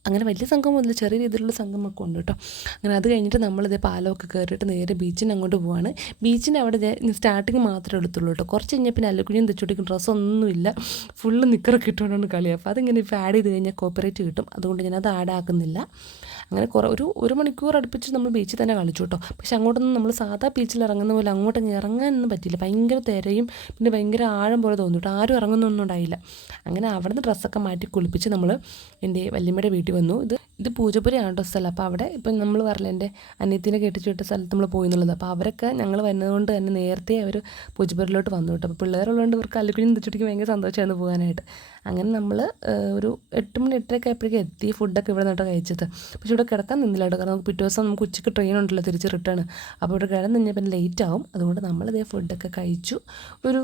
അങ്ങനെ വലിയ സംഘമൊന്നുമില്ല, ചെറിയ രീതിയിലുള്ള സംഘമൊക്കെ ഉണ്ട് കേട്ടോ. അങ്ങനെ അത് കഴിഞ്ഞിട്ട് നമ്മളിത് പാലമൊക്കെ കയറിയിട്ട് നേരെ ബീച്ചിന് അങ്ങോട്ട് പോവാണ്. ബീച്ചിൻ്റെ അവിടെ സ്റ്റാർട്ടിങ് മാത്രമേ എടുത്തുള്ളൂ കേട്ടോ. കുറച്ച് കഴിഞ്ഞാൽ പിന്നെ അല്ലുക്കുഞ്ഞും തെച്ചുടിക്കും ഡ്രസ്സൊന്നുമില്ല, ഫുള്ള് നിക്കറൊക്കെ ഇട്ടുകൊണ്ടാണ് കളി. അപ്പോൾ അതിങ്ങനെ ഇപ്പോൾ ആഡ് ചെയ്ത് കഴിഞ്ഞാൽ കോപ്പറേറ്റ് കിട്ടും, അതുകൊണ്ട് ഞാനത് ആഡ് ആക്കുന്നില്ല. അങ്ങനെ ഒരു മണിക്കൂർ അടുപ്പിച്ച് നമ്മൾ ബീച്ചിൽ തന്നെ കളിച്ചു കേട്ടോ. പക്ഷെ അങ്ങോട്ടൊന്നും നമ്മൾ സാധാ ബീച്ചിൽ ഇറങ്ങുന്ന പോലെ അങ്ങോട്ടങ്ങ് ഇറങ്ങാനൊന്നും പറ്റിയില്ല. ഭയങ്കര തിരയും പിന്നെ ഭയങ്കര ആഴം പോലെ തോന്നി കേട്ടോ. ആരും ഇറങ്ങുന്നൊന്നും ഉണ്ടായില്ല. അങ്ങനെ അവിടെ നിന്ന് ഡ്രസ്സൊക്കെ മാറ്റി കുളിപ്പിച്ച് നമ്മൾ എൻ്റെ വല്യമ്മയുടെ വീട്ടിൽ വന്നു. ഇത് പൂജപ്പുരയാണ് കേട്ടോ സ്ഥലം. അപ്പോൾ അവിടെ ഇപ്പം നമ്മൾ പറഞ്ഞില്ല, എൻ്റെ അനിയത്തിനെ കെട്ടിച്ചു വിട്ട സ്ഥലത്ത് നമ്മൾ പോയി എന്നുള്ളത്. അപ്പോൾ അവരൊക്കെ ഞങ്ങൾ വരുന്നതുകൊണ്ട് തന്നെ നേരത്തെ അവർ പൂജപ്പുരയിലോട്ട് വന്നു കേട്ടോ. അപ്പോൾ പിള്ളേരുള്ളതുകൊണ്ട് ഇവർക്ക് അല്ലുക്കുഞ്ഞും തെച്ചുടിക്കും ഭയങ്കര സന്തോഷമായിരുന്നു പോകാനായിട്ട്. അങ്ങനെ നമ്മൾ ഒരു 8 മണി 8:30 ആയപ്പോഴേക്കും എത്തി. ഫുഡൊക്കെ ഇവിടെ നിന്നിട്ട് കഴിച്ചത്. പക്ഷേ ഇവിടെ കിടക്കാൻ നിന്നില്ല കേട്ടോ, കാരണം നമുക്ക് പിറ്റേ ദിവസം നമുക്ക് ഉച്ചയ്ക്ക് ട്രെയിൻ ഉണ്ടല്ലോ തിരിച്ച് റിട്ടേൺ. അപ്പോൾ ഇവിടെ കിടന്ന് കഴിഞ്ഞാൽ പിന്നെ ലേറ്റ് ആവും. അതുകൊണ്ട് നമ്മളിതേ ഫുഡൊക്കെ കഴിച്ചു. ഒരു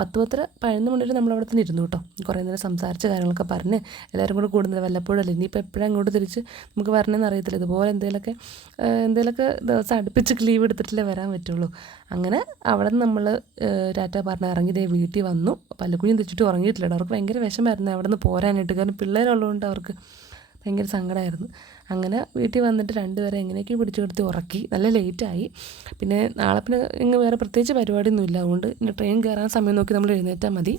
10-11 മണി വരെ നമ്മളവിടെ തന്നെ ഇരുന്നു കേട്ടോ. കുറേ നേരം സംസാരിച്ച കാര്യങ്ങളൊക്കെ പറഞ്ഞ് എല്ലാവരും കൂടെ കൂടുന്നത് വല്ലപ്പോഴല്ലേ. ഇനിയിപ്പോൾ എപ്പോഴും അങ്ങോട്ട് തിരിച്ച് നമുക്ക് വരണമെന്ന് അറിയത്തില്ല. ഇതുപോലെ എന്തെങ്കിലുമൊക്കെ ദിവസം അടുപ്പിച്ച് ലീവ് എടുത്തിട്ടല്ലേ വരാൻ പറ്റുള്ളൂ. അങ്ങനെ അവിടെ നിന്ന് നമ്മൾ ടാറ്റ പറഞ്ഞ് ഇറങ്ങി ഇതേ വീട്ടിൽ വന്നു. പല്ലുക്കുഞ്ഞും തെച്ചിട്ട് ഉറങ്ങിയിട്ടില്ല. അവർക്ക് ഭയങ്കര വിഷമമായിരുന്നു അവിടെ നിന്ന് പോരാനായിട്ട്, കാരണം പിള്ളേരുള്ളതുകൊണ്ട് അവർക്ക് ഭയങ്കര സങ്കടമായിരുന്നു. അങ്ങനെ വീട്ടിൽ വന്നിട്ട് രണ്ടുപേരെ എങ്ങനെയൊക്കെ പിടിച്ചു കിടത്തി ഉറക്കി. നല്ല ലേറ്റായി. പിന്നെ നാളെ പിന്നെ ഇങ്ങ് വേറെ പ്രത്യേകിച്ച് പരിപാടിയൊന്നുമില്ല, അതുകൊണ്ട് ഇനി ട്രെയിൻ കയറാൻ സമയം നോക്കി നമ്മൾ എഴുന്നേറ്റാൽ മതി.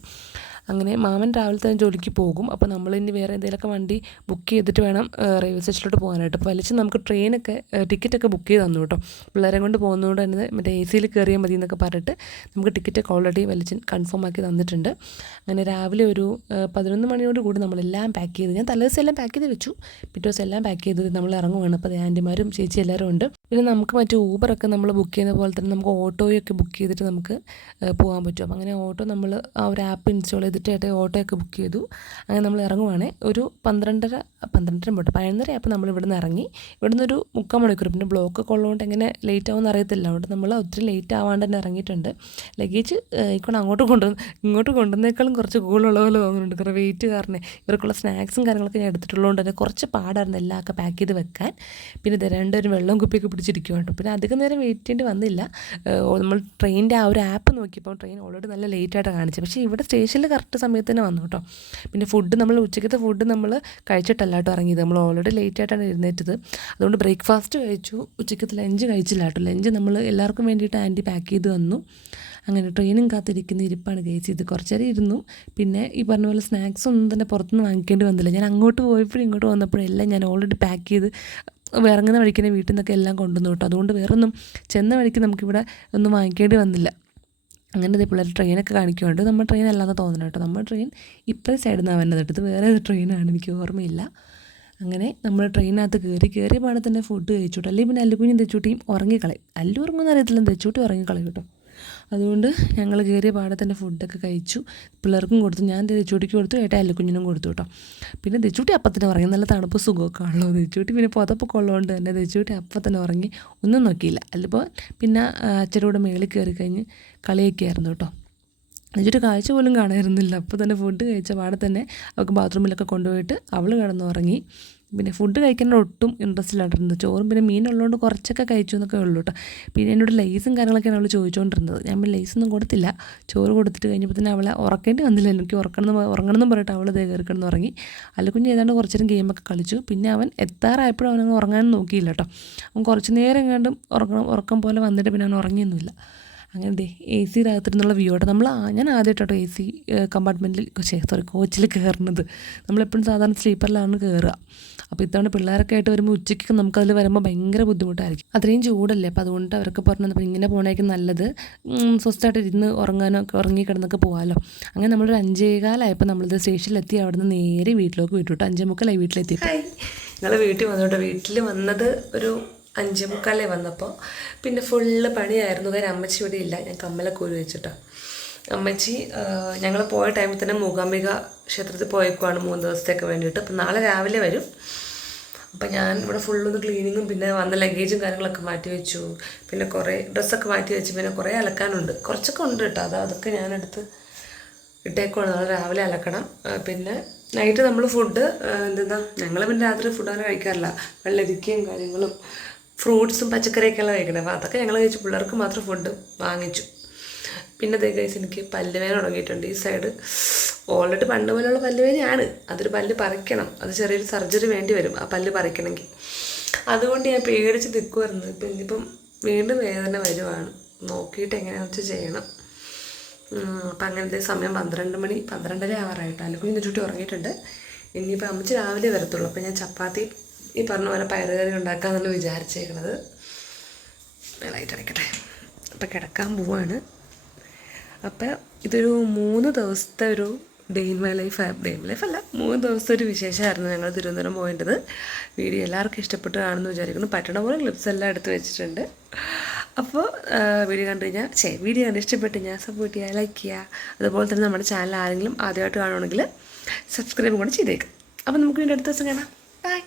അങ്ങനെ മാമൻ രാവിലെ തന്നെ ജോലിക്ക് പോകും. അപ്പോൾ നമ്മൾ ഇനി വേറെ എന്തെങ്കിലുമൊക്കെ വണ്ടി ബുക്ക് ചെയ്തിട്ട് വേണം റെയിൽവേ സ്റ്റേഷനിലോട്ട് പോകാനായിട്ട്. അപ്പോൾ വലിച്ച് നമുക്ക് ട്രെയിനൊക്കെ ടിക്കറ്റൊക്കെ ബുക്ക് ചെയ്ത് തന്നു കേട്ടോ. പിള്ളേരെ കൊണ്ട് പോകുന്നതുകൊണ്ട് തന്നെ മറ്റേ AC കയറിയാൽ മതി എന്നൊക്കെ പറഞ്ഞിട്ട് നമുക്ക് ടിക്കറ്റൊക്കെ ഓൾറെഡി വലിച്ച് കൺഫേം ആക്കി തന്നിട്ടുണ്ട്. അങ്ങനെ രാവിലെ ഒരു 11 മണിയോട് കൂടി നമ്മളെല്ലാം പാക്ക് ചെയ്ത്, ഞാൻ തലേദിവസം എല്ലാം പാക്ക് ചെയ്ത് വെച്ചു, പിറ്റേ ദിവസം എല്ലാം പാക്ക് ചെയ്ത് നമ്മൾ ഇറങ്ങുവാണ്. അപ്പോൾ ആൻറ്റിമാരും ചേച്ചി എല്ലാവരും ഉണ്ട്. പിന്നെ നമുക്ക് മറ്റേ ഊബറൊക്കെ നമ്മൾ ബുക്ക് ചെയ്യുന്ന പോലെ തന്നെ നമുക്ക് ഓട്ടോയൊക്കെ ബുക്ക് ചെയ്തിട്ട് നമുക്ക് പോകാൻ പറ്റും. അപ്പോൾ അങ്ങനെ ഓട്ടോ നമ്മൾ ആ ഒരു ആപ്പ് ഇൻസ്റ്റാൾ ചെയ്തിട്ട് ഓട്ടോയൊക്കെ ബുക്ക് ചെയ്തു. അങ്ങനെ നമ്മൾ ഇറങ്ങുവാണേ. ഒരു 12:30 11:30 ആയപ്പോൾ നമ്മൾ ഇവിടെ നിന്ന് ഇറങ്ങി. ഇവിടെ നിന്നൊരു 3/4 മണിക്കൂർ. പിന്നെ ബ്ലോക്കൊക്കെ ഉള്ളതുകൊണ്ട് എങ്ങനെ ലേറ്റ് ആവുമെന്ന് അറിയത്തില്ല, അതുകൊണ്ട് നമ്മൾ ഒത്തിരി ലേറ്റ് ആവാണ്ട് തന്നെ ഇറങ്ങിയിട്ടുണ്ട്. ലഗേജ് ഇക്കൊണ്ട് ഇങ്ങോട്ട് കൊണ്ടുവന്നേക്കാളും കുറച്ച് കൂടുതലുള്ള പോലെ തോന്നുന്നുണ്ട്, കാരണം വെയിറ്റ് കാരണം. ഇവർക്കുള്ള സ്നാക്സും കാര്യങ്ങളൊക്കെ ഞാൻ എടുത്തിട്ടുള്ളതുകൊണ്ട് തന്നെ കുറച്ച് പാടായിരുന്നു എല്ലാമൊക്കെ പാക്ക് ചെയ്ത് വെക്കാൻ. പിന്നെ രണ്ടുപേരും വെള്ളം കുപ്പിയൊക്കെ പിടിച്ചിരിക്കുവാട്ടോ. പിന്നെ അധികം നേരം വെയിറ്റ് ചെയ്യേണ്ടി വന്നില്ല. നമ്മൾ ട്രെയിനിൻ്റെ ആ ഒരു ആപ്പ് നോക്കിയപ്പോൾ ട്രെയിൻ ഓൾറെഡി നല്ല ലേറ്റായിട്ടാണ് കാണിച്ചത്. പക്ഷേ ഇവിടെ സ്റ്റേഷനിൽ കറക്റ്റ് സമയത്ത് തന്നെ വന്നു കേട്ടോ. പിന്നെ ഫുഡ് നമ്മൾ ഉച്ചയ്ക്കത്തെ ഫുഡ് നമ്മൾ കഴിച്ചിട്ടല്ല കേട്ടോ ഇറങ്ങിയത്, നമ്മൾ ഓൾറെഡി ലേറ്റായിട്ടാണ് എഴുന്നേറ്റത്. അതുകൊണ്ട് ബ്രേക്ക്ഫാസ്റ്റ് കഴിച്ചു, ഉച്ചയ്ക്കത്തെ ലഞ്ച് കഴിച്ചില്ല കേട്ടോ. ലഞ്ച് നമ്മൾ എല്ലാവർക്കും വേണ്ടിയിട്ട് ആൻറ്റി പാക്ക് ചെയ്ത് വന്നു. അങ്ങനെ ട്രെയിനും കാത്തിരിക്കുന്ന ഇരിപ്പാണ് ഗൈസ്. ഇത് കുറച്ച് നേരം ഇരുന്നു. പിന്നെ ഈ പറഞ്ഞ പോലെ സ്നാക്സ് ഒന്നും തന്നെ പുറത്തുനിന്ന് വാങ്ങിക്കേണ്ടി വന്നില്ല. ഞാൻ അങ്ങോട്ട് പോയപ്പോഴും ഇങ്ങോട്ട് വന്നപ്പോഴും എല്ലാം ഞാൻ ഓൾറെഡി പാക്ക് ചെയ്ത് ഇറങ്ങുന്ന വഴിക്ക് തന്നെ വീട്ടിൽ നിന്നൊക്കെ എല്ലാം കൊണ്ടുവന്നു കേട്ടോ. അതുകൊണ്ട് വേറൊന്നും ചെന്ന വഴിക്ക് നമുക്കിവിടെ ഒന്നും വാങ്ങിക്കേണ്ടി വന്നില്ല. അങ്ങനെ ഇതേ പിള്ളേർ ട്രെയിനൊക്കെ കാണിക്കുന്നുണ്ട്. നമ്മൾ ട്രെയിൻ അല്ലാതെ തോന്നണം കേട്ടോ. നമ്മൾ ട്രെയിൻ ഇപ്പഴേ സൈഡിൽ നിന്നാണ് വന്നത്. ഇത് വേറെ ട്രെയിനാണ്, എനിക്ക് ഓർമ്മയില്ല. അങ്ങനെ നമ്മൾ ട്രെയിനകത്ത് കയറിയ പാടെ തന്നെ ഫുഡ് കഴിച്ചു കേട്ടോ. അല്ലെങ്കിൽ പിന്നെ അല്ലുക്കുഞ്ഞും തെച്ചൂട്ടിയും ഉറങ്ങിക്കളയും. അല്ലു ഉറങ്ങുമെന്ന് അറിയത്തില്ല, തെച്ചൂട്ടി ഉറങ്ങിക്കളയും കേട്ടോ. അതുകൊണ്ട് ഞങ്ങൾ കയറിയ പാടെ തന്നെ ഫുഡൊക്കെ കഴിച്ചു. പിള്ളേർക്കും കൊടുത്തു, ഞാൻ തെച്ചൂട്ടിക്ക് കൊടുത്തു, ഏട്ടാ അല്ലുക്കുഞ്ഞിനും കൊടുത്തു കേട്ടോ. പിന്നെ തെച്ചൂട്ടി അപ്പത്തന്നെ ഉറങ്ങി, നല്ല തണുപ്പ് സുഖമൊക്കെ ഉള്ളൂ. തെച്ചൂട്ടി പിന്നെ പുതപ്പൊക്കെ ഉള്ളതുകൊണ്ട് തന്നെ തെച്ചൂട്ടി അപ്പത്തന്നെ ഉറങ്ങി, ഒന്നും നോക്കിയില്ല. അല്ലിപ്പോൾ പിന്നെ അച്ഛൻ്റെ കൂടെ മേളിൽ കയറി കഴിഞ്ഞ് കളിയൊക്കെ ആയിരുന്നു കേട്ടോ. എന്നിട്ട് കാഴ്ച പോലും കാണായിരുന്നില്ല. അപ്പോൾ തന്നെ ഫുഡ് കഴിച്ച പാടെ തന്നെ അവൾക്ക് ബാത്റൂമിലൊക്കെ കൊണ്ടുപോയിട്ട് അവൾ കിടന്നുറങ്ങി. പിന്നെ ഫുഡ് കഴിക്കാൻ ഒട്ടും ഇൻട്രസ്റ്റ് ഇല്ലാണ്ടിരുന്നത്. ചോറും പിന്നെ മീനുള്ളതുകൊണ്ട് കുറച്ചൊക്കെ കഴിച്ചു എന്നൊക്കെ ഉള്ളൂ കേട്ടോ. പിന്നെ എന്നോട് ലേസും കാര്യങ്ങളൊക്കെയാണ് അവൾ ചോദിച്ചുകൊണ്ടിരുന്നത്. ഞാൻ പിന്നെ ലേസൊന്നും കൊടുത്തില്ല. ചോറ് കൊടുത്തിട്ട് കഴിഞ്ഞപ്പോൾ തന്നെ അവളെ ഉറക്കേണ്ടി വന്നില്ല. എനിക്ക് ഉറങ്ങണമെന്ന് പറഞ്ഞിട്ട് അവൾ ഇതേ കയറി കിടന്ന് ഉറങ്ങി. അല്ലുക്കുഞ്ഞ് ഏതാണ്ട് കുറച്ച് നേരം ഗെയിമൊക്കെ കളിച്ചു. പിന്നെ അവൻ എത്താറായപ്പോഴും അവനങ്ങ് ഉറങ്ങാനും നോക്കിയില്ല കേട്ടോ. അവൻ കുറച്ച് നേരം എങ്ങാണ്ടും ഉറക്കം പോലെ വന്നിട്ട് പിന്നെ അവൻ ഉറങ്ങിയൊന്നുമില്ല. അങ്ങനെ AC അകത്തിരുന്നുള്ള വ്യൂ ആട്ടോ. ഞാൻ ആദ്യമായിട്ടോ AC കമ്പാർട്ട്മെൻറ്റിൽ കോച്ചിൽ കയറുന്നത്. നമ്മളെപ്പോഴും സാധാരണ സ്ലീപ്പറിലാണ് കയറുക. അപ്പോൾ ഇത്തവണ പിള്ളേരൊക്കെ ആയിട്ട് വരുമ്പോൾ ഉച്ചയ്ക്ക് നമുക്കതിൽ വരുമ്പോൾ ഭയങ്കര ബുദ്ധിമുട്ടായിരിക്കും. അത്രയും ചൂടല്ലേ. അപ്പോൾ അതുകൊണ്ട് അവരൊക്കെ പറഞ്ഞു ഇങ്ങനെ പോകണേക്കും നല്ലത്, സ്വസ്ഥമായിട്ട് ഇരുന്ന് ഉറങ്ങിക്കിടന്നൊക്കെ പോകാമല്ലോ. അങ്ങനെ നമ്മളൊരു 5:15 നമ്മളിത് സ്റ്റേഷനിലെത്തി. അവിടെ നിന്ന് നേരെ വീട്ടിലേക്ക് വിട്ടു കേട്ടോ. 5:45 വീട്ടിലെത്തി. ഞങ്ങൾ വീട്ടിൽ വന്നു. വീട്ടിൽ വന്നത് ഒരു 5:45 വന്നപ്പോൾ. പിന്നെ ഫുള്ള് പണിയായിരുന്നു. കാര്യം അമ്മച്ചി ഇവിടെ ഇല്ല. ഞാൻ കമ്മലൊക്കെ ഊരി വെച്ചിട്ടോ. അമ്മച്ചി ഞങ്ങൾ പോയ ടൈമിൽ തന്നെ മൂകാംബിക ക്ഷേത്രത്തിൽ പോയേക്കുവാണ് 3 ദിവസത്തേക്ക് വേണ്ടിയിട്ട്. അപ്പം നാളെ രാവിലെ വരും. അപ്പം ഞാൻ ഇവിടെ ഫുള്ളൊന്ന് ക്ലീനിങ്ങും പിന്നെ വന്ന ലഗേജും കാര്യങ്ങളൊക്കെ മാറ്റി വെച്ചു. പിന്നെ കുറേ ഡ്രസ്സൊക്കെ മാറ്റി വെച്ച്. പിന്നെ കുറേ അലക്കാനുണ്ട്, കുറച്ചൊക്കെ ഉണ്ട് കേട്ടോ. അതൊക്കെ ഞാനെടുത്ത് ഇട്ടേക്കുവാണ്. നാളെ രാവിലെ അലക്കണം. പിന്നെ നൈറ്റ് നമ്മൾ ഫുഡ് ഞങ്ങൾ പിന്നെ രാത്രി ഫുഡ് അങ്ങനെ കഴിക്കാറില്ല. വെള്ളരിക്കയും കാര്യങ്ങളും ഫ്രൂട്ട്സും പച്ചക്കറിയൊക്കെയാണ് കഴിക്കണത്. അപ്പോൾ അതൊക്കെ ഞങ്ങൾ കഴിച്ചു. പിള്ളേർക്ക് മാത്രം ഫുഡ് വാങ്ങിച്ചു. പിന്നെ അതേ കേസ് എനിക്ക് പല്ലുവേദന തുടങ്ങിയിട്ടുണ്ട്. ഈ സൈഡ് ഓൾറെഡി പണ്ട് പോലെയുള്ള പല്ലുവേദനയാണ്. അതൊരു പല്ല് പറിക്കണം, അത് ചെറിയൊരു സർജറി വേണ്ടി വരും ആ പല്ല് പറിക്കണമെങ്കിൽ. അതുകൊണ്ട് ഞാൻ പേടിച്ച് നിൽക്കുമായിരുന്നു. ഇപ്പം ഇനിയിപ്പം വീണ്ടും വേദന വരുവാണ്. നോക്കിയിട്ട് എങ്ങനെയാണെന്ന് വെച്ചാൽ ചെയ്യണം. അപ്പം അങ്ങനത്തെ സമയം 12:30 ആവാറായിട്ട്. അല്ലുകുഞ്ഞ് ചുട്ടി ഉറങ്ങിയിട്ടുണ്ട്. ഇനിയിപ്പോൾ അമ്മച്ചി രാവിലെ വരത്തുള്ളൂ. അപ്പം ഞാൻ ചപ്പാത്തി ഈ പറഞ്ഞ പോലെ പയറുകറി ഉണ്ടാക്കാമെന്നാണ് വിചാരിച്ചേക്കണത്. ലൈറ്റ് അടയ്ക്കട്ടെ. അപ്പം കിടക്കാൻ പോവാണ്. അപ്പം ഇതൊരു 3 ദിവസത്തെ ഒരു ഡേ ഇൻ മൈ ലൈഫ് അല്ല, 3 ദിവസത്തെ ഒരു വിശേഷമായിരുന്നു ഞങ്ങൾ തിരുവനന്തപുരം പോകേണ്ടത്. വീഡിയോ എല്ലാവർക്കും ഇഷ്ടപ്പെട്ട് കാണുമെന്ന് വിചാരിക്കുന്നു. പറ്റണ പോലെ ക്ലിപ്സ് എല്ലാം എടുത്ത് വെച്ചിട്ടുണ്ട്. അപ്പോൾ വീഡിയോ കണ്ടു ഇഷ്ടപ്പെട്ട് ഞാൻ സപ്പോർട്ട് ചെയ്യുക, ലൈക്ക് ചെയ്യുക. അതുപോലെ തന്നെ നമ്മുടെ ചാനൽ ആരെങ്കിലും ആദ്യമായിട്ട് കാണുകയാണെങ്കിൽ സബ്സ്ക്രൈബും കൂടെ ചെയ്തേക്കാം. അപ്പോൾ നമുക്ക് വീണ്ടും അടുത്ത ദിവസം കാണാം. ബൈ.